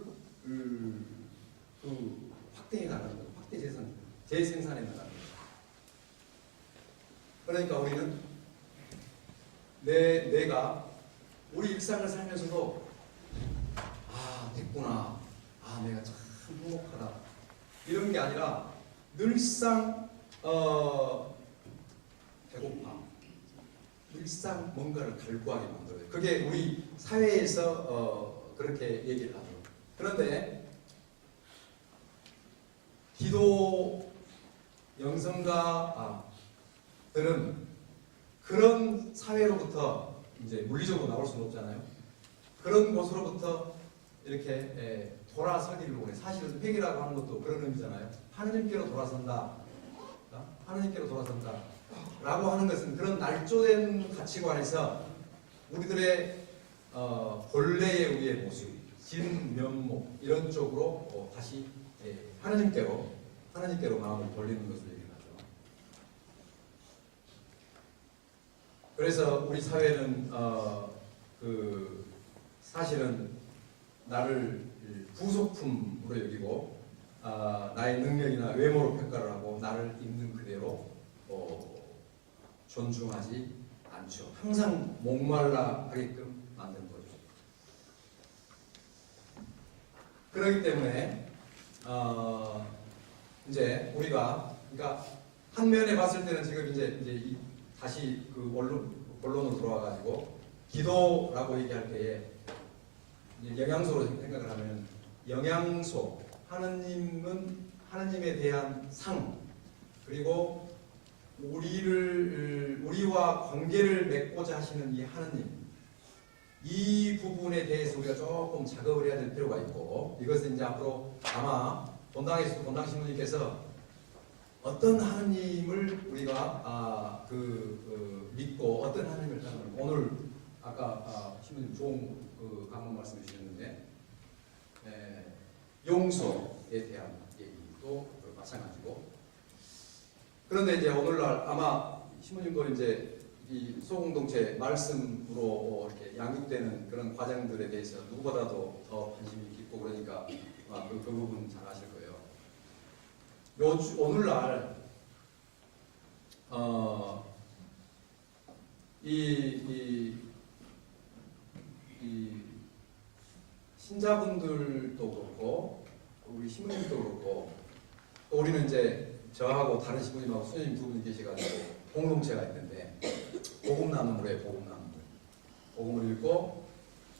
확대해 나가는 거예요. 확대 재생산해 나가는 거예요. 그러니까 우리는 내가 우리 일상을 살면서도 됐구나. 내가 참 행복하다. 이런 게 아니라 늘상 배고파. 늘상 뭔가를 갈구하게 만들어요. 그게 우리 사회에서 그렇게 얘기를 하죠. 그런데 기도 영성가들은 그런 사회로부터 이제 물리적으로 나올 수는 없잖아요. 그런 곳으로부터 이렇게 돌아서기를 원해. 사실은 회개라고 하는 것도 그런 의미잖아요. 하느님께로 돌아선다. 하느님께로 돌아선다. 라고 하는 것은 그런 날조된 가치관에서 우리들의 본래의 우리의 모습, 진면목 이런 쪽으로 다시 하느님께로 마음을 돌리는 것을 얘기하죠. 그래서 우리 사회는 사실은 나를 부속품으로 여기고 나의 능력이나 외모로 평가를 하고 나를 있는 그대로 존중하지 않죠. 항상 목말라 하게끔 만드는 거죠. 그렇기 때문에 이제 우리가 그러니까 한 면에 봤을 때는 지금 이제 다시 그 본론으로 돌아와가지고 기도라고 얘기할 때에 영양소로 생각을 하면 영양소, 하느님에 대한 상, 그리고 우리와 관계를 맺고자 하시는 이 하느님, 이 부분에 대해서 우리가 조금 작업을 해야 될 필요가 있고, 이것은 이제 앞으로 아마 본당 신부님께서 어떤 하느님을 우리가 믿고 어떤 하느님을 따르는, 오늘 아까 신부님 좋은 강론 말씀해 주셨는데 용서에 대한 얘기도 마찬가지고. 그런데 이제 오늘날 아마 신부님도 이제 이 소공동체 말씀으로 이렇게 양육되는 그런 과정들에 대해서 누구보다도 더 관심이 깊고 그러니까 그 부분 잘 아실 거예요. 오늘날 이 신자분들도 그렇고 우리 신부님도 그렇고 또 우리는 이제 저하고 다른 신부님하고 수녀님 두 분이 계셔가지고 공동체가 있는데 복음 나눔으로 복음을 읽고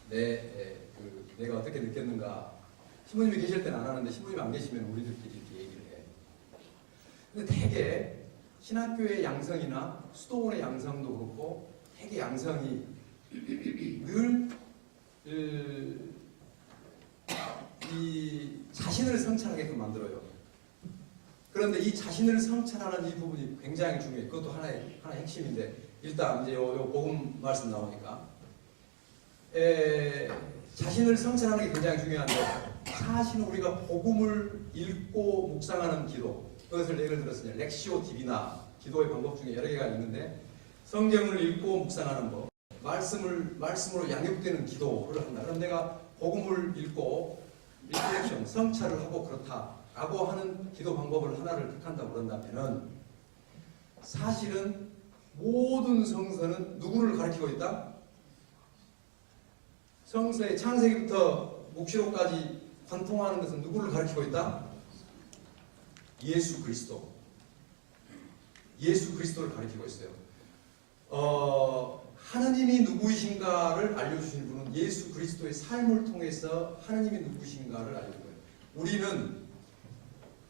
내가 어떻게 느꼈는가. 신부님이 계실 때는 안 하는데 신부님이 안 계시면 우리들끼리 이렇게 얘기를 해. 근데 되게 신학교의 양성이나 수도원의 양성도 그렇고 되게 양성이 늘 이 자신을 성찰하게끔 만들어요. 그런데 이 자신을 성찰하는 이 부분이 굉장히 중요해요. 그것도 하나의 핵심인데 일단 이제 요 복음 말씀 나오니까 자신을 성찰하는 게 굉장히 중요한데 사실은 우리가 복음을 읽고 묵상하는 기도 그것을 예를 들었으니 렉시오 디비나 기도의 방법 중에 여러 개가 있는데 성경을 읽고 묵상하는 법 말씀으로 양육되는 기도를 한다. 그럼 내가 복음을 읽고 리플렉션 성찰을 하고 그렇다라고 하는 기도 방법을 하나를 택한다고 그런다면은 사실은 모든 성서는 누구를 가리키고 있다? 성서의 창세기부터 묵시록까지 관통하는 것은 누구를 가리키고 있다? 예수 그리스도. 예수 그리스도를 가리키고 있어요. 하느님이 누구이신가를 알려주신 분은 예수 그리스도의 삶을 통해서 하느님이 누구이신가를 알려준 거예요. 우리는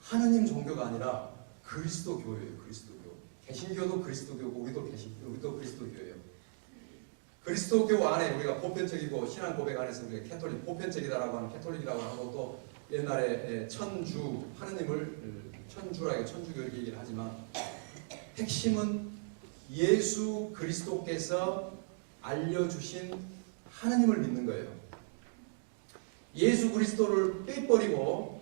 하느님 종교가 아니라 그리스도교예요. 그리스도교. 개신교도 그리스도교고 우리도 그리스도교예요. 그리스도교 안에 우리가 보편적이고 신앙 고백 안에서 우리가 캐톨릭 보편적이다라고 하는 캐톨릭이라고 하고 또 옛날에 천주 하느님을 천주라고 천주교 이렇게 얘기를 하지만 핵심은 예수 그리스도께서 알려주신 하느님을 믿는 거예요. 예수 그리스도를 빼버리고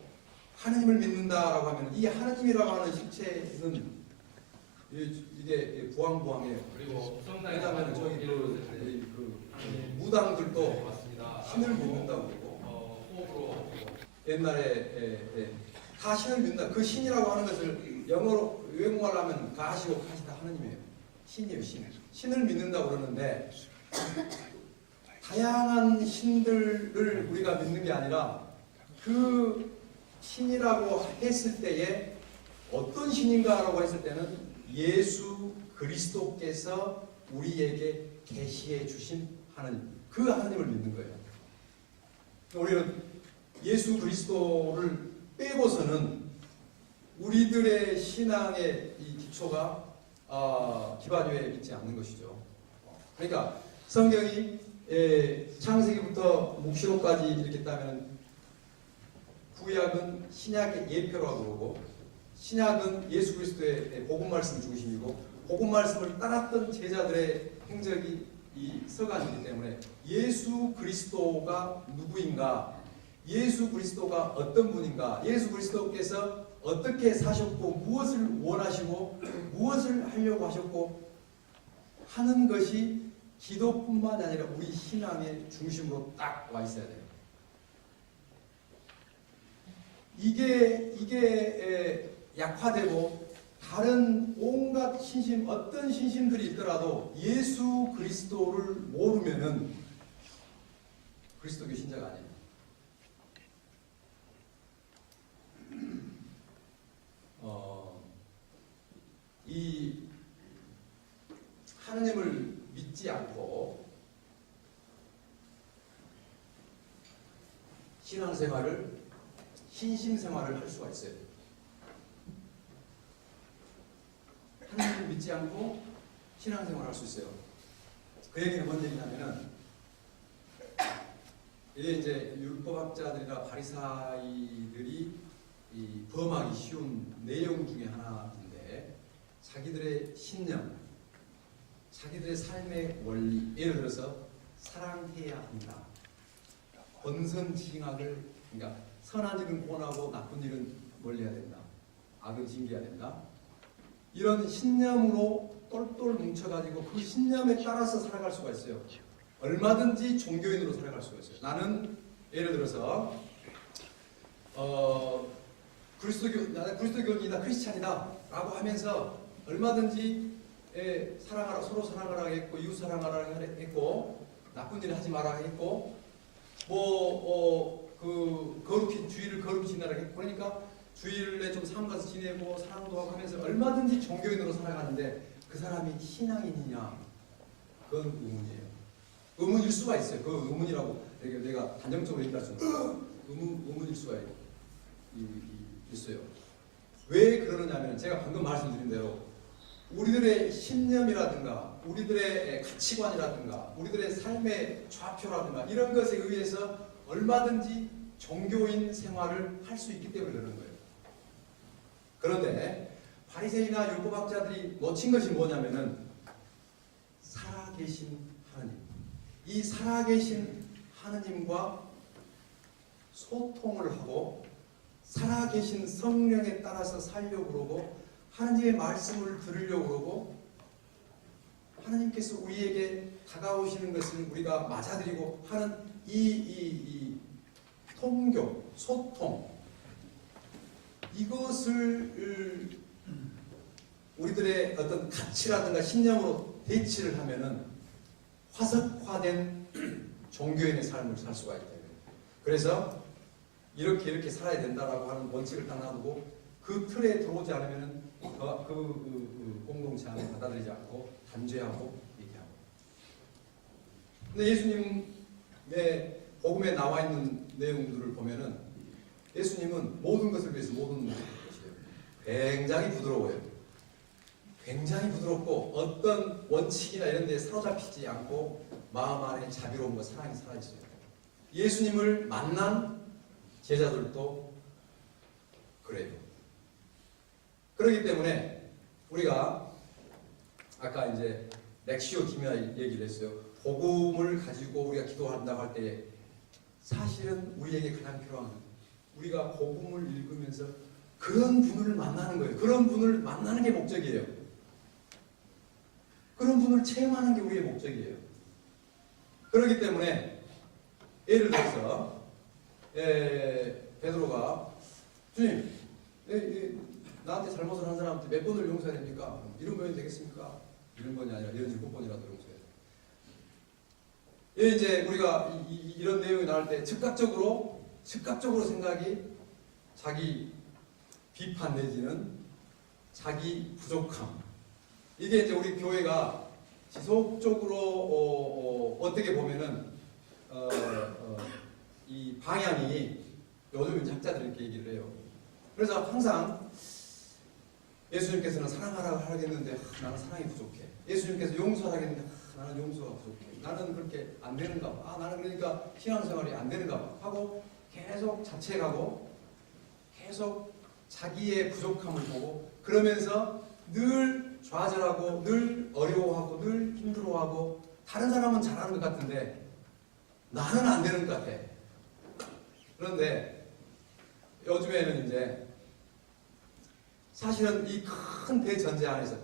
하느님을 믿는다라고 하면 이 하느님이라고 하는 실체는 이게 부황부황해요. 그리고 왜냐하면 저기 그 무당들도 신을 믿는다고 그러고 옛날에 다 신을 믿는다. 그 신이라고 하는 것을 영어로 외국말로 하면 가시고 가시다 하느님이에요. 신이에요. 신을 믿는다고 그러는데 다양한 신들을 우리가 믿는 게 아니라 그 신이라고 했을 때에 어떤 신인가라고 했을 때는 예수 그리스도께서 우리에게 계시해 주신 하나님, 그 하나님을 믿는 거예요. 우리는 예수 그리스도를 빼고서는 우리들의 신앙의 이 기초가 기반 위에 있지 않는 것이죠. 그러니까 성경이 창세기부터 묵시록까지 이렇게 따면 구약은 신약의 예표라고 그러고 신약은 예수 그리스도의 복음 말씀 중심이고 복음 말씀을 따랐던 제자들의 행적이 이 서간이기 때문에 예수 그리스도가 누구인가, 예수 그리스도가 어떤 분인가, 예수 그리스도께서 어떻게 사셨고 무엇을 원하시고 무엇을 하려고 하셨고 하는 것이 기도뿐만 아니라 우리 신앙의 중심으로 딱 와 있어야 돼요. 이게 약화되고 다른 온갖 신심, 어떤 신심들이 있더라도 예수 그리스도를 모르면은 그리스도교 신자가 아니에요. 이 하느님을 믿지 않고 신앙생활을 신심생활을 할 수가 있어요. 하나님을 믿지 않고 신앙생활을 할 수 있어요. 그 얘기는 뭔 얘기냐면은 이게 이제 율법학자들이나 바리사이들이 이 범하기 쉬운 내용 중에 하나인데 자기들의 신념, 자기들의 삶의 원리, 예를 들어서 사랑해야 한다. 권선징악을 그러니까 선한 일은 권하고 나쁜 일은 멀리해야 된다. 악은 징계해야 된다. 이런 신념으로 똘똘 뭉쳐가지고 그 신념에 따라서 살아갈 수가 있어요. 얼마든지 종교인으로 살아갈 수가 있어요. 나는 예를 들어서 나는 그리스도교인이다, 크리스찬이다 라고 하면서 얼마든지 사랑하라, 서로 사랑하라 했고 이웃 사랑하라 했고 나쁜 일 하지 마라 했고 거룩히 주의를 거룩히 지내라 했고 그러니까 주일에 좀 삼가서 지내고 사랑도 하고 하면서 얼마든지 종교인으로 살아가는데 그 사람이 신앙인이냐? 그건 의문이에요. 의문일 수가 있어요. 그 의문이라고 내가 단정적으로 얘기할 수 없어요. 의문일 수가 있어요. 왜 그러느냐면 제가 방금 말씀드린 대로 우리들의 신념이라든가 우리들의 가치관이라든가 우리들의 삶의 좌표라든가 이런 것에 의해서 얼마든지 종교인 생활을 할 수 있기 때문에 그러는 거예요. 그런데 바리새인이나 율법학자들이 놓친 것이 뭐냐면은 살아계신 하느님, 이 살아계신 하느님과 소통을 하고 살아계신 성령에 따라서 살려고 그러고 하느님의 말씀을 들으려고 그러고 하느님께서 우리에게 다가오시는 것을 우리가 맞아들이고 하는 이 통교, 소통, 이것을 우리들의 어떤 가치라든가 신념으로 대치를 하면은 화석화된 종교인의 삶을 살 수가 있다. 그래서 이렇게 살아야 된다라고 하는 원칙을 딱 놔두고 그 틀에 들어오지 않으면은 그 공동체 안에 받아들이지 않고 단죄하고 얘기하고. 근데 예수님의 복음에 나와 있는 내용들을 보면은 예수님은 모든 것을 위해서 모든 것이에요. 굉장히 부드러워요. 굉장히 부드럽고 어떤 원칙이나 이런 데에 사로잡히지 않고 마음 안에 자비로움과 사랑이 살아있어요. 예수님을 만난 제자들도 그래요. 그렇기 때문에 우리가 아까 이제 렉시오 디미아 얘기를 했어요. 복음을 가지고 우리가 기도한다고 할 때 사실은 우리에게 가장 필요한 건 우리가 복음을 읽으면서 그런 분을 만나는 거예요. 그런 분을 만나는 게 목적이에요. 그런 분을 체험하는 게 우리의 목적이에요. 그렇기 때문에 예를 들어서 베드로가 주님 나한테 잘못을 한 사람한테 몇 번을 용서해야 됩니까? 7번이 되겠습니까? 7번이 아니라 77번이라도 용서해야 돼요. 이제 우리가 이런 내용이 나올 때 즉각적으로 생각이 자기 비판 내지는 자기 부족함. 이게 이제 우리 교회가 지속적으로 어떻게 보면은 이 방향이 요즘 이제 학자들이 이렇게 얘기를 해요. 그래서 항상 예수님께서는 사랑하라고 하겠는데 나는 사랑이 부족해. 예수님께서 용서하라 하겠는데 나는 용서가 부족해. 나는 그렇게 안 되는가 봐. 나는 그러니까 신앙생활이 안 되는가 봐. 하고 계속 자책하고 계속 자기의 부족함을 보고 그러면서 늘 좌절하고 늘 어려워하고 늘 힘들어하고 다른 사람은 잘하는 것 같은데 나는 안 되는 것 같아. 그런데 요즘에는 이제 사실은 이 큰 대전제 안에서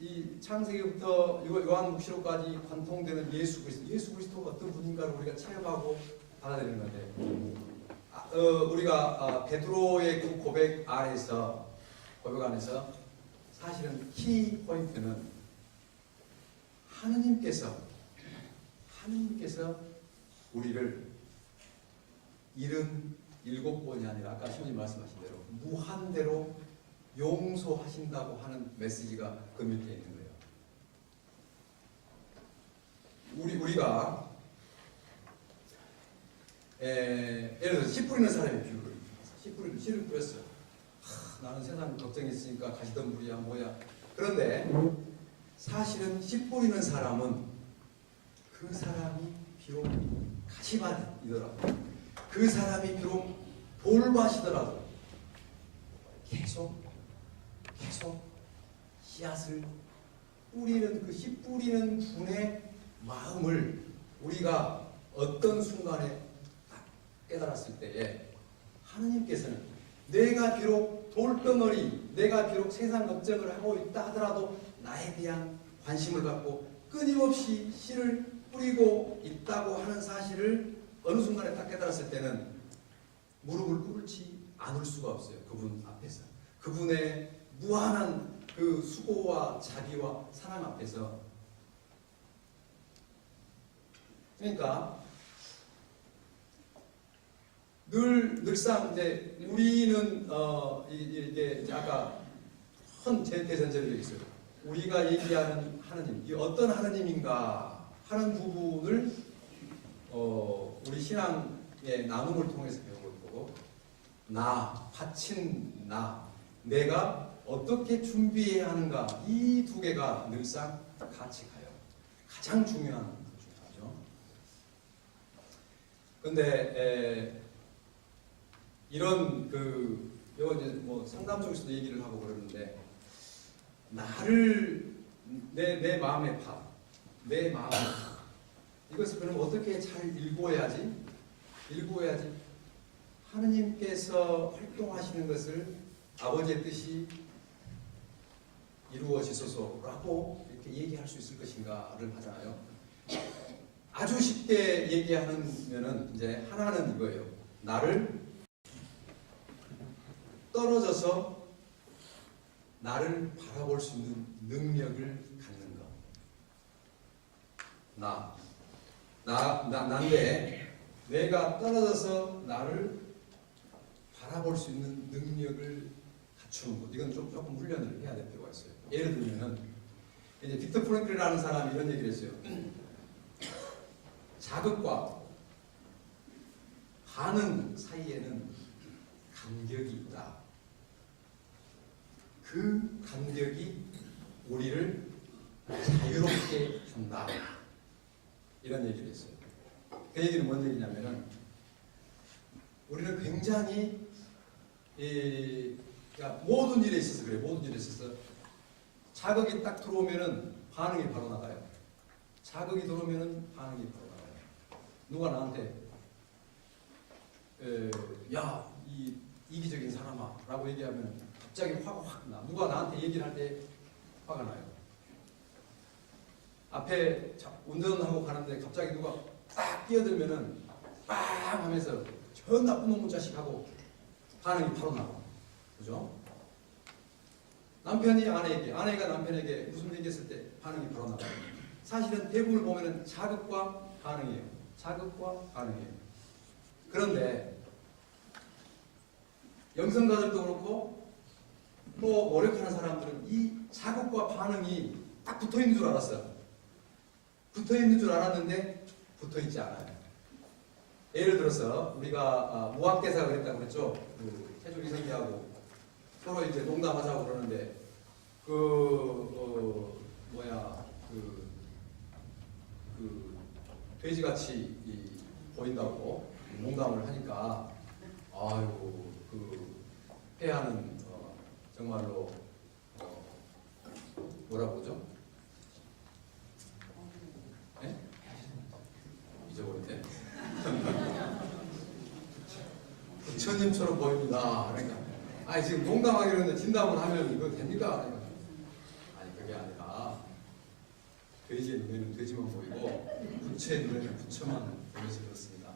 이 창세기부터 요한복음까지 관통되는 예수 그리스도가 어떤 분인가를 우리가 체험하고 받아들이는 건데 우리가 베드로의 그 고백 안에서 사실은 키 포인트는 하느님께서 우리를 77번이 아니라 아까 신부님 말씀하신 대로 무한대로 용서하신다고 하는 메시지가 그 밑에 있는 거예요. 우리가 예를 들어서 씨 뿌리는 사람의 비유를 씨를 뿌렸어요. 나는 세상 걱정이 있으니까 가시덤불이야 뭐야. 그런데 사실은 씨 뿌리는 사람은 그 사람이 비록 가시밭이더라도 그 사람이 비록 돌밭이더라도 계속 씨앗을 뿌리는 그 씨 뿌리는 분의 마음을 우리가 어떤 순간에 딱 깨달았을 때에 하느님께서는 내가 비록 돌덩어리, 내가 비록 세상 걱정을 하고 있다 하더라도 나에 대한 관심을 갖고 끊임없이 씨를 뿌리고 있다고 하는 사실을 어느 순간에 딱 깨달았을 때는 무릎을 꿇지 않을 수가 없어요. 그분 앞에서. 그분의 무한한 그 수고와 자비와 사랑 앞에서. 그러니까 늘상 이제 우리는 이게 이제 아까 큰 대전제를 있어요. 우리가 얘기하는 하느님, 이 어떤 하느님인가 하는 부분을 우리 신앙의 나눔을 통해서 배워볼 거고, 바친 내가 어떻게 준비해야 하는가, 이 두 개가 늘상 같이 가요. 가장 중요한 것 중 하나죠. 근데 이런 이거 이제 뭐 상담 쪽에서도 얘기를 하고 그러는데 나를 내 마음의 밥, 내 마음의 밥. 이것을 그럼 어떻게 잘 읽어야지? 하느님께서 활동하시는 것을 아버지의 뜻이 이루어지소서라고 이렇게 얘기할 수 있을 것인가를 하잖아요. 아주 쉽게 얘기하면은 이제 하나는 이거예요. 나를 떨어져서 나를 바라볼 수 있는 능력을 갖는 것. 난데 내가 떨어져서 나를 바라볼 수 있는 능력을 갖추는 것. 이건 조금 훈련을 해야 될 필요가 있어요. 예를 들면은 이제 빅터 프랭클이라는 사람이 이런 얘기를 했어요. 자극과 반응 사이에는 간격이 있다. 그 간격이 우리를 자유롭게 한다. 이런 얘기를 했어요. 그 얘기는 뭔 얘기냐면은 우리는 굉장히 그러니까 모든 일에 있어서 그래요. 모든 일에 있어서 자극이 딱 들어오면은 반응이 바로 나가요. 자극이 들어오면은 반응이 바로 나가요. 누가 나한테 야, 이 이기적인 사람아 라고 얘기하면 갑자기 화가 확 나. 누가 나한테 얘기를 할 때 화가 나요. 앞에 운전하고 가는데 갑자기 누가 딱 끼어들면은 빵 하면서 저 나쁜 놈의 자식하고 반응이 바로 나와. 그죠? 남편이 아내에게, 아내가 남편에게 무슨 얘기했을 때 반응이 바로 나와요. 사실은 대부분 보면은 자극과 반응이에요. 자극과 반응이에요. 그런데 영성가들도 그렇고 또 노력하는 사람들은 이 자극과 반응이 딱 붙어있는 줄 알았어요. 붙어있는 줄 알았는데 붙어있지 않아요. 예를 들어서 우리가 무학대사 그랬다고 그랬죠. 그 태조리 선배하고 서로 이제 농담하자고 그러는데 그 돼지같이 보인다고 농담을 하니까 아이고 그 폐하는 정말로 뭐라고 그러죠? 네? 잊어버렸네. 부처님처럼 보입니다. 그러니까 아니 지금 농담하기로 했는데 진담을 하면 이거 됩니까? 아니 그게 아니라 돼지의 눈에는 돼지만 보이고 부처의 눈에는 부처만 보여서 그렇습니다.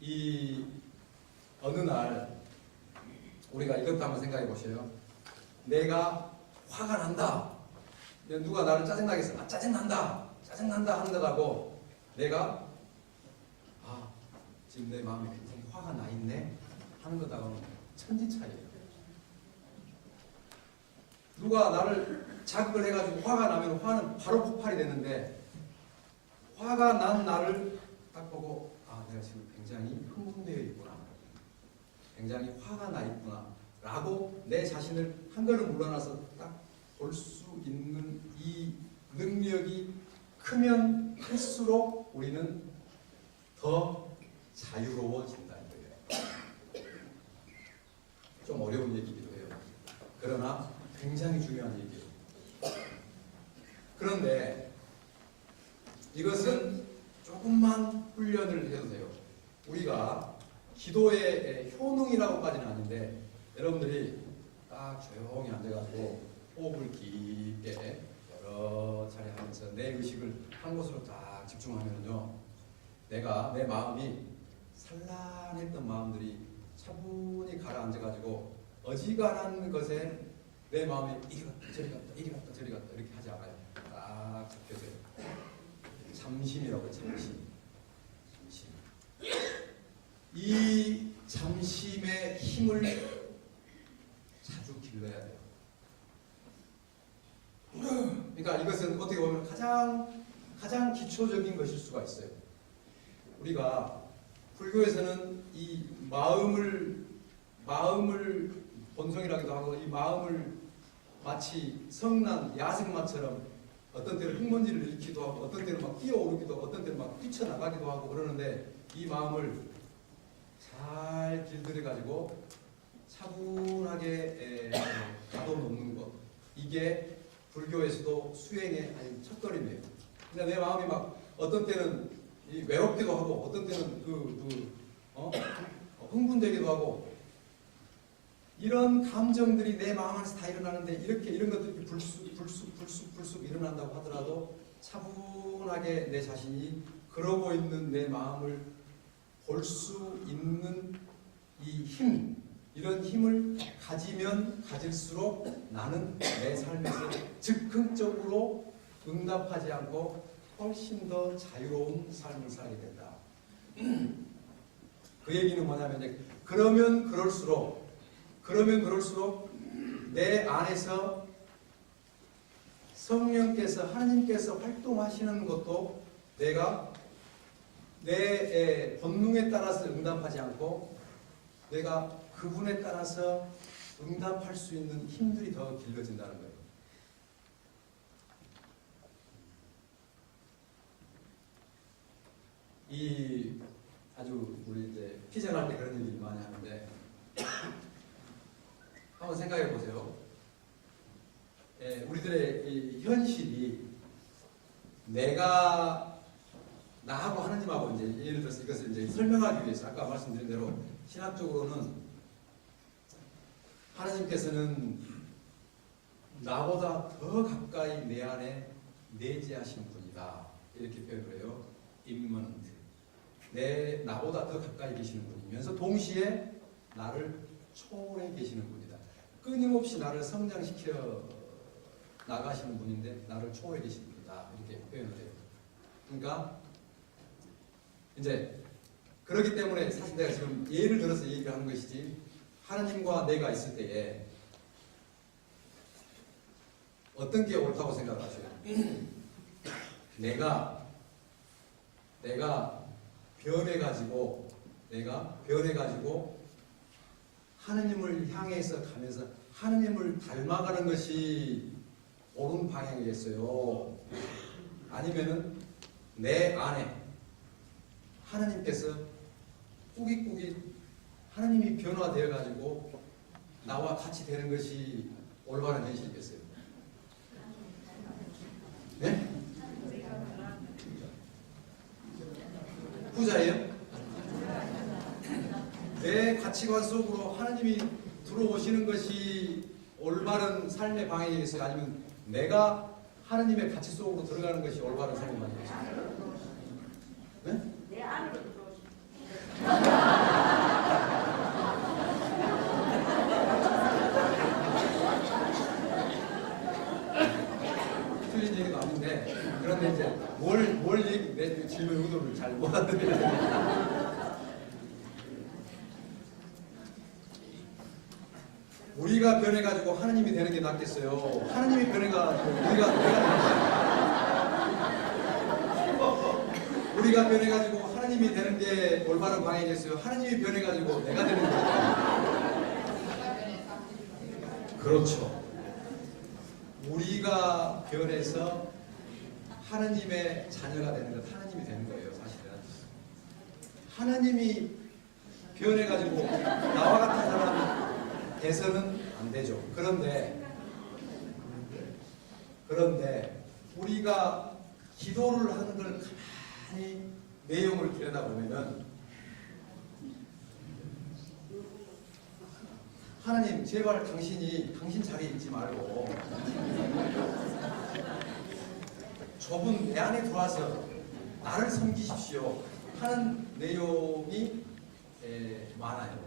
이 어느 날 우리가 이것도 한번 생각해 보세요. 내가 화가 난다. 누가 나를 짜증나게 해서 짜증난다 하는 거라고 내가 지금 내 마음이 굉장히 화가 나 있네 하는 거다가는 천지 차이예요. 누가 나를 자극을 해가지고 화가 나면 화는 바로 폭발이 되는데 화가 난 나를 딱 보고 내가 지금 굉장히 흥분되어 있구나. 굉장히 화가 나 있구나. 라고 내 자신을 한 걸음 물러나서 딱 볼 수 있는 이 능력이 크면 클수록 우리는 더 자유로워진다는 거예요. 좀 어려운 얘기기도 해요. 그러나 굉장히 중요한 얘기예요. 그런데 이것은 조금만 훈련을 해도 돼요. 우리가 기도의 효능이라고까지는 아닌데 여러분들이 딱 조용히 앉아가지고 호흡을 깊게 여러 차례 하면서 내 의식을 한 곳으로 딱 집중하면요, 내가 내 마음이 산란했던 마음들이 차분히 가라앉아가지고 어지간한 것에 내 마음이 이리 갔다 저리 갔다 이리 갔다 저리 갔다 이렇게 하지 않아요. 딱 잡혀져요. 잠심이라고 해요. 잠심. 이 잠심의 힘을 자주 길러야 돼요. 그러니까 이것은 어떻게 보면 가장 기초적인 것일 수가 있어요. 우리가 불교에서는 이 마음을 본성이라기도 하고 이 마음을 마치 성난 야생마처럼 어떤 때는 흙먼지를 일으키기도 하고 어떤 때는 막 뛰어오르기도 하고 어떤 때는 막 뛰쳐나가기도 하고 그러는데 이 마음을 잘 길들여 가지고 차분하게 가둬놓는 것, 이게 불교에서도 수행의 첫걸음이에요. 근데 내 마음이 막 어떤 때는 외롭기도 하고 어떤 때는 흥분되기도 하고, 이런 감정들이 내 마음 안에서 다 일어나는데 이런 것들이 불쑥 일어난다고 하더라도 차분하게 내 자신이 그러고 있는 내 마음을 볼 수 있는 이 힘, 이런 힘을 가지면 가질수록 나는 내 삶에서 즉흥적으로 응답하지 않고 훨씬 더 자유로운 삶을 살게 된다. 그 얘기는 뭐냐면 이제 그러면 그럴수록 내 안에서 성령께서, 하나님께서 활동하시는 것도 내가 내 본능에 따라서 응답하지 않고 내가 그분에 따라서 응답할 수 있는 힘들이 더 길러진다는 거예요. 이 아주 우리 이제 피정할 때 그런 얘기를 많이 하는데 한번 생각해 보세요. 우리들의 이 현실이 내가 나하고 하느님하고 이제 예를 들어서 이것을 이제 설명하기 위해서 아까 말씀드린 대로 신학적으로는 하나님께서는 나보다 더 가까이 내 안에 내재하신 분이다, 이렇게 표현을 해요. immanent. 나보다 더 가까이 계시는 분이면서 동시에 나를 초월해 계시는 분이다. 끊임없이 나를 성장시켜 나가시는 분인데 나를 초월해 계시는 분이다, 이렇게 표현을 해요. 그러니까 이제 그렇기 때문에 사실 내가 지금 예를 들어서 얘기를 하는 것이지, 하나님과 내가 있을 때에 어떤 게 옳다고 생각하세요? 내가 변해가지고 하느님을 향해서 가면서 하느님을 닮아가는 것이 옳은 방향이겠어요? 아니면은 내 안에 하나님께서 꾸깃꾸깃 하나님이 변화되어 가지고 나와 같이 되는 것이 올바른 현실이겠어요? 네? 후자예요? 내 가치관 속으로 하나님이 들어오시는 것이 올바른 삶의 방향이겠어요? 아니면 내가 하나님의 가치 속으로 들어가는 것이 올바른 삶의 방향이겠어요? 네? 내 안으로 들어오시면 틀린 얘기도 아닌데, 그런데 이제 뭘 얘기, 내 질문 의도를 잘 못 알아듣는. 우리가 변해가지고 하나님이 되는 게 낫겠어요? 하나님이 변해가지고 우리가 변해가지고 하나님이 되는 게 올바른 방향이겠어요? 하나님이 변해가지고 내가 되는 게 그렇죠. 우리가 변해서 하나님의 자녀가 되는 것, 하나님이 되는 거예요, 사실은. 하나님이 변해가지고 나와 같은 사람이 돼서는 안 되죠. 그런데 우리가 기도를 하는 걸 가만히 내용을 들여다보면은 하나님, 제발 당신 자리에 있지 말고 좁은 내 안에 들어와서 나를 섬기십시오 하는 내용이 많아요.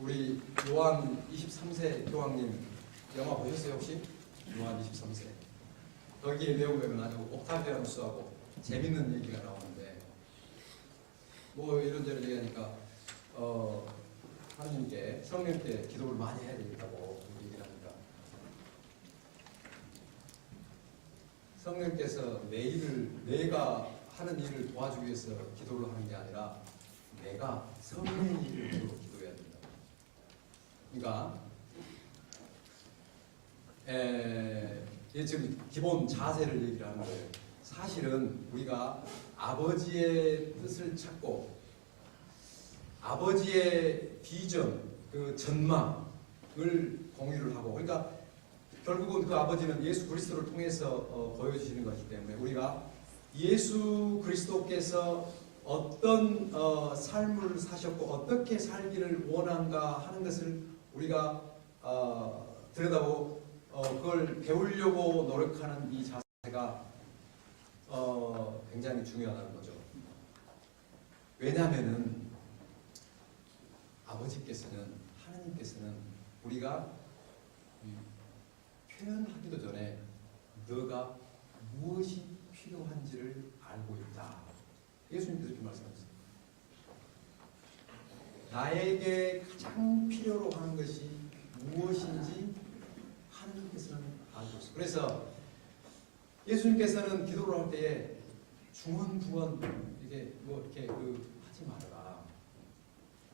우리 요한 23세 교황님 영화 보셨어요 혹시? 요한 23세. 거기에 내용에는 아주 옥타비아누스하고 재밌는 얘기가 나오는데, 뭐 이런저런 얘기하니까 하나님께 성령께 기도를 많이 해야 되겠다고 얘기를 하니까, 성령께서 내가 하는 일을 도와주기 위해서 기도를 하는 게 아니라 내가 성령의 일을 기도해야 된다. 그러니까 지금 기본 자세를 얘기를 하는 거예요. 사실은 우리가 아버지의 뜻을 찾고 아버지의 비전, 그 전망을 공유를 하고, 그러니까 결국은 그 아버지는 예수 그리스도를 통해서 보여주시는 것이기 때문에 우리가 예수 그리스도께서 어떤 삶을 사셨고 어떻게 살기를 원한가 하는 것을 우리가 들여다보고 그걸 배우려고 노력하는 이 자세가 굉장히 중요하다는 거죠. 왜냐하면은 아버지께서는, 하나님께서는 우리가 표현하기도 전에 너가 무엇이 필요한지를 알고 있다. 예수님께서 이렇게 말씀하셨어요. 나에게 가장 필요로 하는 것이 무엇인지 하나님께서는 알고 있어요. 그래서 예수님께서는 기도를 할 때에 중언부언 이게 뭐 이렇게 하지 말아라.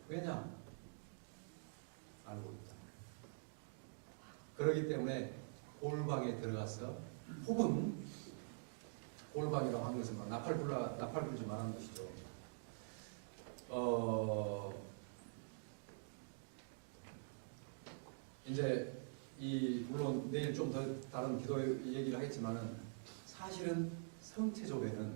왜냐? 알고 있다. 그렇기 때문에 골방에 들어가서, 혹은 골방이라고 하는 것은 나팔 불지 말하는 것이죠. 이제 물론 내일 좀 더 다른 기도 얘기를 하겠지만은 사실은 성체조배는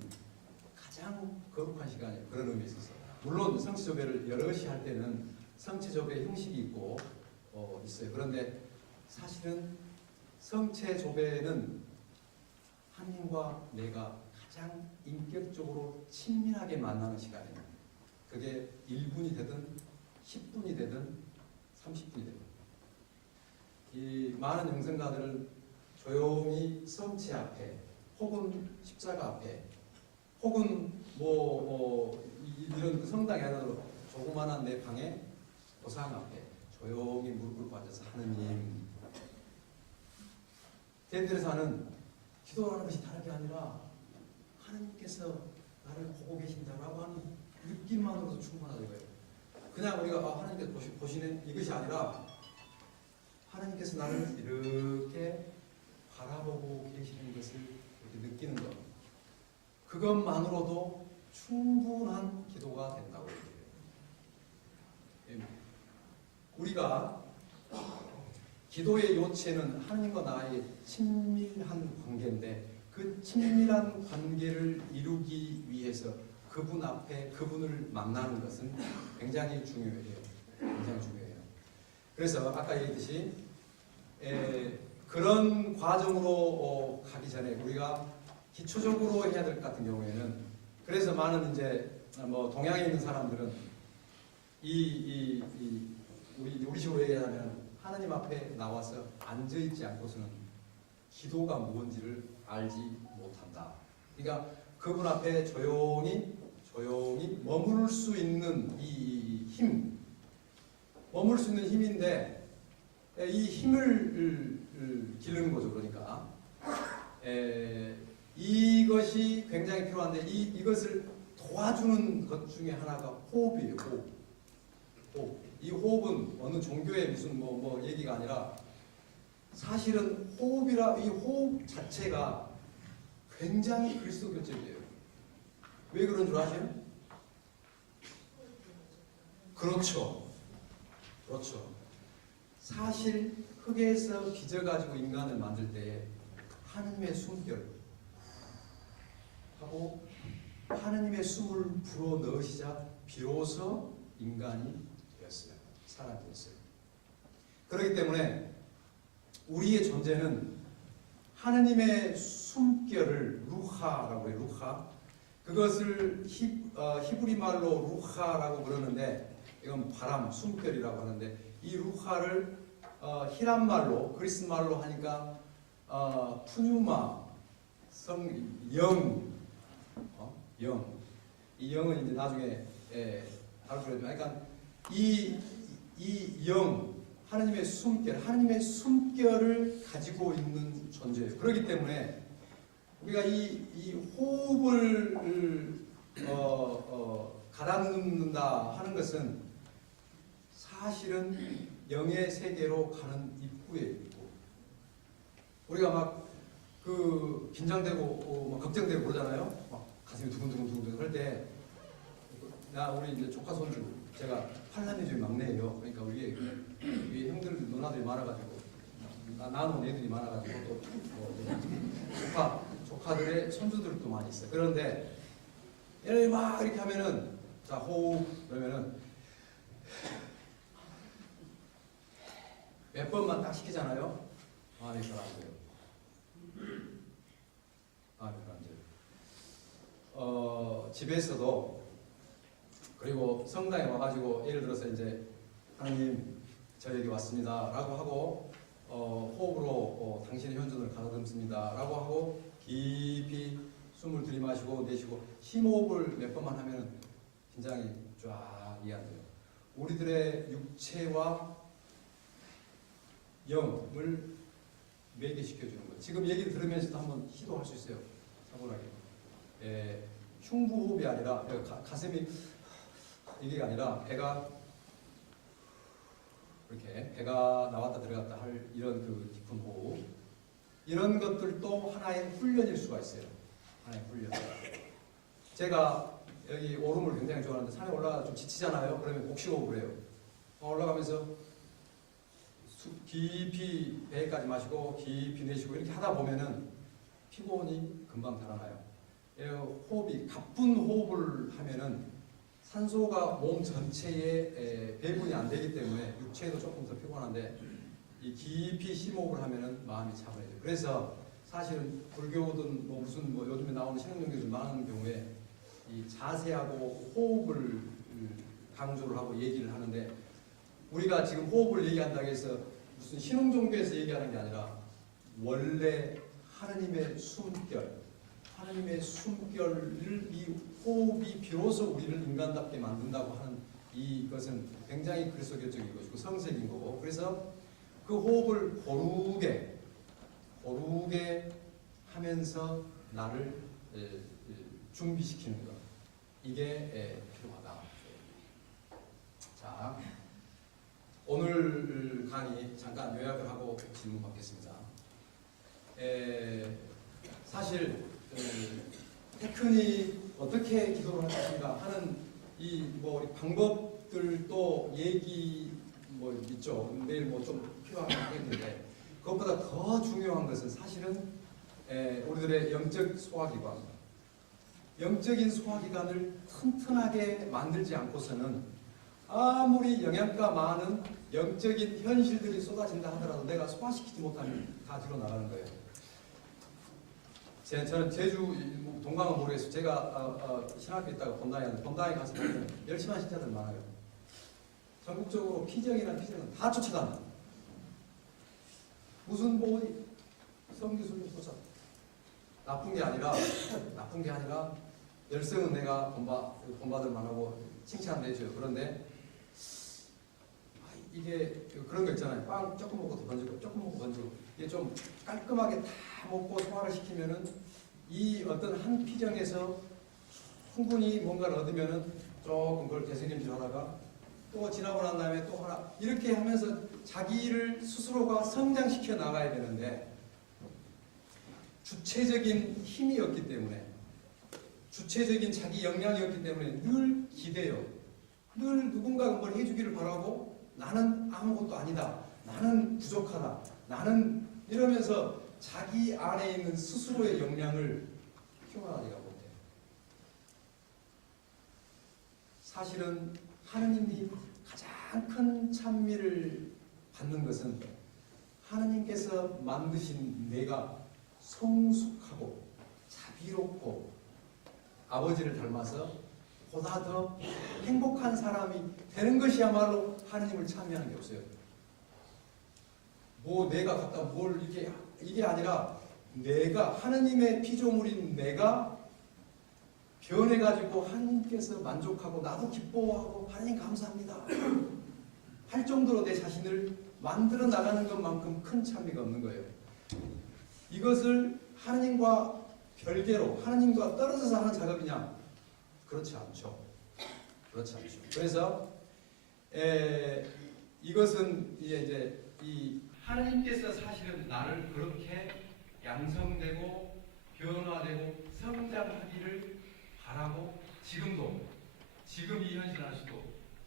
가장 거룩한 시간이에요. 그런 의미에 있어서. 물론 성체조배를 여럿이 할 때는 성체조배 형식이 있고 있어요. 그런데 사실은 성체조배는 하나님과 내가 가장 인격적으로 친밀하게 만나는 시간이에요. 그게 1분이 되든 10분이 되든 30분이 되든. 이 많은 영성가들은 조용히 성체 앞에, 혹은 십자가 앞에, 혹은 이런 성당이 아니라도 조그마한 내 방에 보상 앞에 조용히 무릎 꿇고 앉아서 하느님, 대들에서는 기도하는 것이 다른 게 아니라 하나님께서 나를 보고 계신다라고 하는 느낌만으로도 충분하다 이거예요. 그냥 우리가 하나님께서 보시는 이것이 아니라 하나님께서 나를 이렇게 바라보고 계시는 것을 이렇게 느끼는 것, 그것만으로도 충분한 기도가 된다고 얘기해요. 우리가 기도의 요체는 하나님과 나의 친밀한 관계인데, 그 친밀한 관계를 이루기 위해서 그분 앞에 그분을 만나는 것은 굉장히 중요해요. 굉장히 중요해요. 그래서 아까 얘기했듯이 그런 과정으로 가기 전에 우리가 기초적으로 해야 될 것 같은 경우에는, 그래서 많은 이제 동양에 있는 사람들은 우리 식으로 얘기하면 하나님 앞에 나와서 앉아있지 않고서는 기도가 뭔지를 알지 못한다. 그러니까 그분 앞에 조용히 머물 수 있는 이 힘, 머물 수 있는 힘인데, 이 힘을 기르는 거죠. 그러니까 이것이 굉장히 필요한데, 이것을 도와주는 것 중에 하나가 호흡이에요. 호흡. 이 호흡은 어느 종교의 무슨 얘기가 아니라, 사실은 이 호흡 자체가 굉장히 그리스도교적이에요. 왜 그런 줄 아세요? 그렇죠. 사실 흙에서 빚어가지고 인간을 만들 때에 하느님의 숨결 하고 하느님의 숨을 불어 넣으시자 비로소 인간이 되었어요. 사람이 되었어요. 그렇기 때문에 우리의 존재는 하느님의 숨결을 루하라고 해요. 루하. 그것을 히브리 말로 루하라고 그러는데, 이건 바람, 숨결이라고 하는데, 이 루하를 히람 말로, 그리스 말로 하니까 푸뉴마, 영. 이 영은 이제 나중에 다루죠. 그러니까 이 영, 하나님의 숨결을 가지고 있는 존재예요. 그렇기 때문에 우리가 이 호흡을 가다듬는다 하는 것은 사실은 영의 세계로 가는 입구에 있고, 우리가 막 그 긴장되고 막 걱정되고 그러잖아요. 막 가슴이 두근두근 할 때, 나 우리 이제 조카 손주, 제가 8남매 중에 막내예요. 그러니까 위에 형들 누나들이 많아가지고 나는 애들이 많아가지고 또 조카들의 손주들도 많이 있어요. 그런데 얘네 막 이렇게 하면은 자 호흡 그러면은 몇 번만 딱 시키잖아요. 마음이 가라앉아요. 마음이 가라앉아요. 집에서도 그리고 성당에 와가지고 예를 들어서 이제 하나님 저 여기 왔습니다 라고 하고 호흡으로 당신의 현존을 가다듬습니다 라고 하고 깊이 숨을 들이마시고 내쉬고 심호흡을 몇 번만 하면 긴장이 쫙 이완돼요. 우리들의 육체와 영을 매개시켜주는 거예요. 지금 얘기를 들으면서도 한번 시도할 수 있어요. 차분하게. 흉부호흡이 아니라 가슴이 이게 아니라 배가 이렇게 배가 나왔다 들어갔다 할 이런 그 깊은 호흡, 이런 것들도 하나의 훈련일 수가 있어요. 하나의 훈련. 제가 여기 오름을 굉장히 좋아하는데 산에 올라가서 좀 지치잖아요. 그러면 복식호흡을 해요. 올라가면서 깊이 배까지 마시고 깊이 내쉬고 이렇게 하다 보면은 피곤이 금방 달아나요. 호흡이 가쁜 호흡을 하면은 산소가 몸 전체에 배분이 안 되기 때문에 육체도 조금 더 피곤한데 이 깊이 심호흡을 하면은 마음이 차분해져요. 그래서 사실은 불교든 뭐 무슨 뭐 요즘에 나오는 신흥종교들 많은 경우에 이 자세하고 호흡을 강조를 하고 얘기를 하는데, 우리가 지금 호흡을 얘기한다고 해서 무슨 신흥종교에서 얘기하는 게 아니라 원래 하느님의 숨결, 하나님의 숨결을 이 호흡이 비로소 우리를 인간답게 만든다고 하는 이것은 굉장히 그리스도교적인 것이고 성색인 거고, 그래서 그 호흡을 고르게 하면서 나를 준비시키는 것, 이게 필요하다. 자, 오늘 강의 잠깐 요약을 하고 질문 받겠습니다. 사실 테크닉 어떻게 기도를 할 것인가 하는 이 뭐 방법들도 얘기 뭐 있죠. 내일 뭐 좀 필요한 게 있는데, 그것보다 더 중요한 것은 사실은 우리들의 영적 소화기관, 영적인 소화기관을 튼튼하게 만들지 않고서는 아무리 영양가 많은 영적인 현실들이 쏟아진다 하더라도 내가 소화시키지 못하면 다 뒤로 나가는 거예요. 저는 제주 동강은 모르겠어요. 제가 신학교 있다가 본당에 가서 보면 열심히 하는 신자들 많아요. 전국적으로 피정이란 피정은 다 쫓아간다. 무슨 뭐 성교수님 쫓아. 나쁜 게 아니라 열성은 내가 본받을 만하고 칭찬 내줘요. 그런데 이게 그런 거 있잖아요. 빵 조금 먹고 더 던지고 조금 먹고 던지고, 이게 좀 깔끔하게 다 먹고 소화를 시키면은 이 어떤 한 피정에서 충분히 뭔가를 얻으면은 조금 그걸 되새김질하다가 또 지나고 난 다음에 또 하나, 이렇게 하면서 자기를 스스로가 성장시켜 나가야 되는데, 주체적인 힘이 없기 때문에, 주체적인 자기 역량이 없기 때문에 늘 기대요. 늘 누군가가 뭘 해주기를 바라고, 나는 아무것도 아니다, 나는 부족하다, 나는 이러면서 자기 안에 있는 스스로의 역량을 키워나가지가 못해요. 사실은 하느님이 가장 큰 찬미를 받는 것은 하느님께서 만드신 내가 성숙하고 자비롭고 아버지를 닮아서 보다 더 행복한 사람이 되는 것이야말로 하느님을 찬미하는 게 없어요. 뭐 내가 갖다 뭘 이게 아니라, 내가 하느님의 피조물인 내가 변해가지고 하느님께서 만족하고 나도 기뻐하고 하느님 감사합니다 할 정도로 내 자신을 만들어 나가는 것만큼 큰 찬미가 없는 거예요. 이것을 하느님과 별개로, 하느님과 떨어져서 하는 작업이냐? 그렇지 않죠. 그래서 이것은 이제 이 하나님께서 사실은 나를 그렇게 양성되고 변화되고 성장하기를 바라고 지금 이 현실 안에서도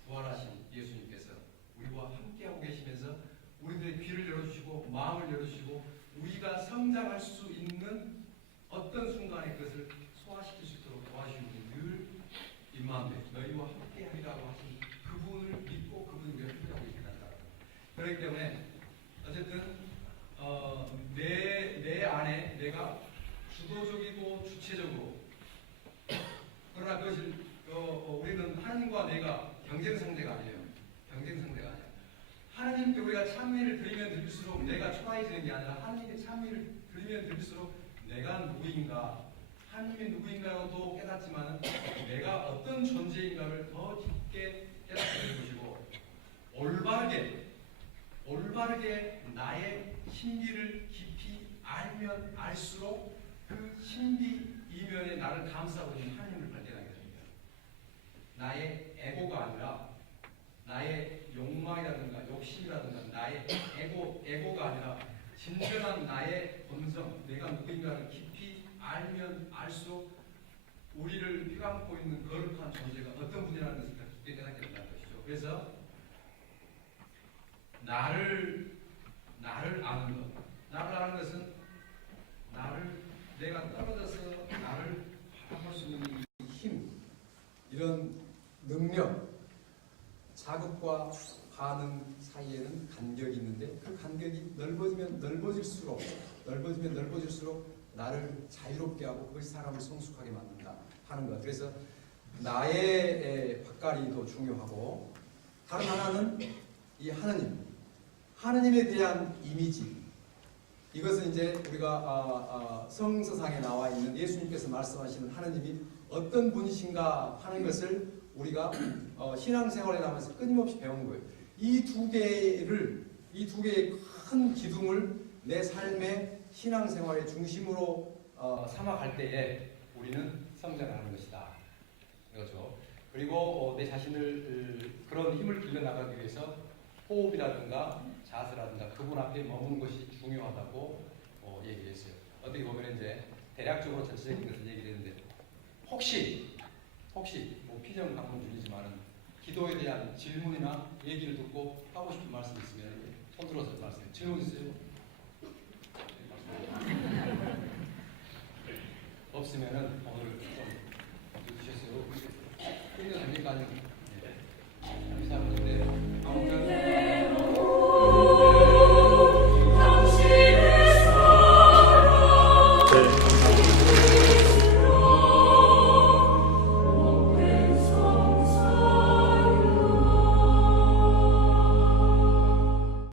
부활하신 예수님께서 우리와 함께하고 계시면서 우리들의 귀를 열어주시고 마음을 열어주시고 우리가 성장할 수 있는 어떤 순간에 그것을 소화시킬 수 있도록 도와주시는 늘 임마누엘 너희와 함께하리라고 하신 그분을 믿고 그분을 함께하고 계신다. 그렇기 때문에 어쨌든 내 안에 내가 주도적이고 주체적으로 그러나 그것을 우리는 하나님과 내가 경쟁 상대가 아니에요. 경쟁 상대가 아니야. 하나님께 우리가 찬미를 드리면 드릴수록 내가 초라해지는 게 아니라 하나님께 찬미를 드리면 드릴수록 내가 누구인가 하나님이 누구인가도 깨닫지만 내가 어떤 존재인가를 더 깊게 깨닫게 되는 것이고 올바르게 나의 신비를 깊이 알면 알수록 그 신비 이면에 나를 감싸고 있는 하나님을 발견하게 됩니다. 나의 에고가 아니라 나의 욕망이라든가 욕심이라든가 나의 에고가 아니라 진정한 나의 본성, 내가 누구인가를 깊이 알면 알수록 우리를 휘감고 있는 거룩한 존재가 어떤 분이라는 것을 더 깊게 깨닫게 된다는 것이죠. 그래서 나를 아는 것은 내가 떨어져서 나를 바라볼 수 있는 힘, 이런 능력, 자극과 반응 사이에는 간격이 있는데 그 간격이 넓어지면 넓어질수록 나를 자유롭게 하고 그것이 사람을 성숙하게 만든다 하는 것. 그래서 나의 밭갈이도 중요하고 다른 하나는 이 하느님에 대한 이미지. 이것은 이제 우리가 성서상에 나와 있는 예수님께서 말씀하시는 하느님이 어떤 분이신가 하는 것을 우리가 신앙생활에 나가면서 끊임없이 배우는 거예요. 이 두 개의 큰 기둥을 내 삶의 신앙생활의 중심으로 삼아갈 때에 우리는 성장하는 것이다. 그렇죠. 그리고 내 자신을 그런 힘을 길러 나가기 위해서 호흡이라든가 자세라든가 그분 앞에 머무는 것이 중요하다고 얘기했어요. 어떻게 보면 이제 대략적으로 전체적인 것을 얘기를 했는데 혹시 뭐 피정 방문 중이지만은 기도에 대한 질문이나 얘기를 듣고 하고 싶은 말씀 있으면 손 들어서 말씀해. 질문 있어요? 없으면은 오늘 좀 드셨어요? 끝내도 됩니까? 아니면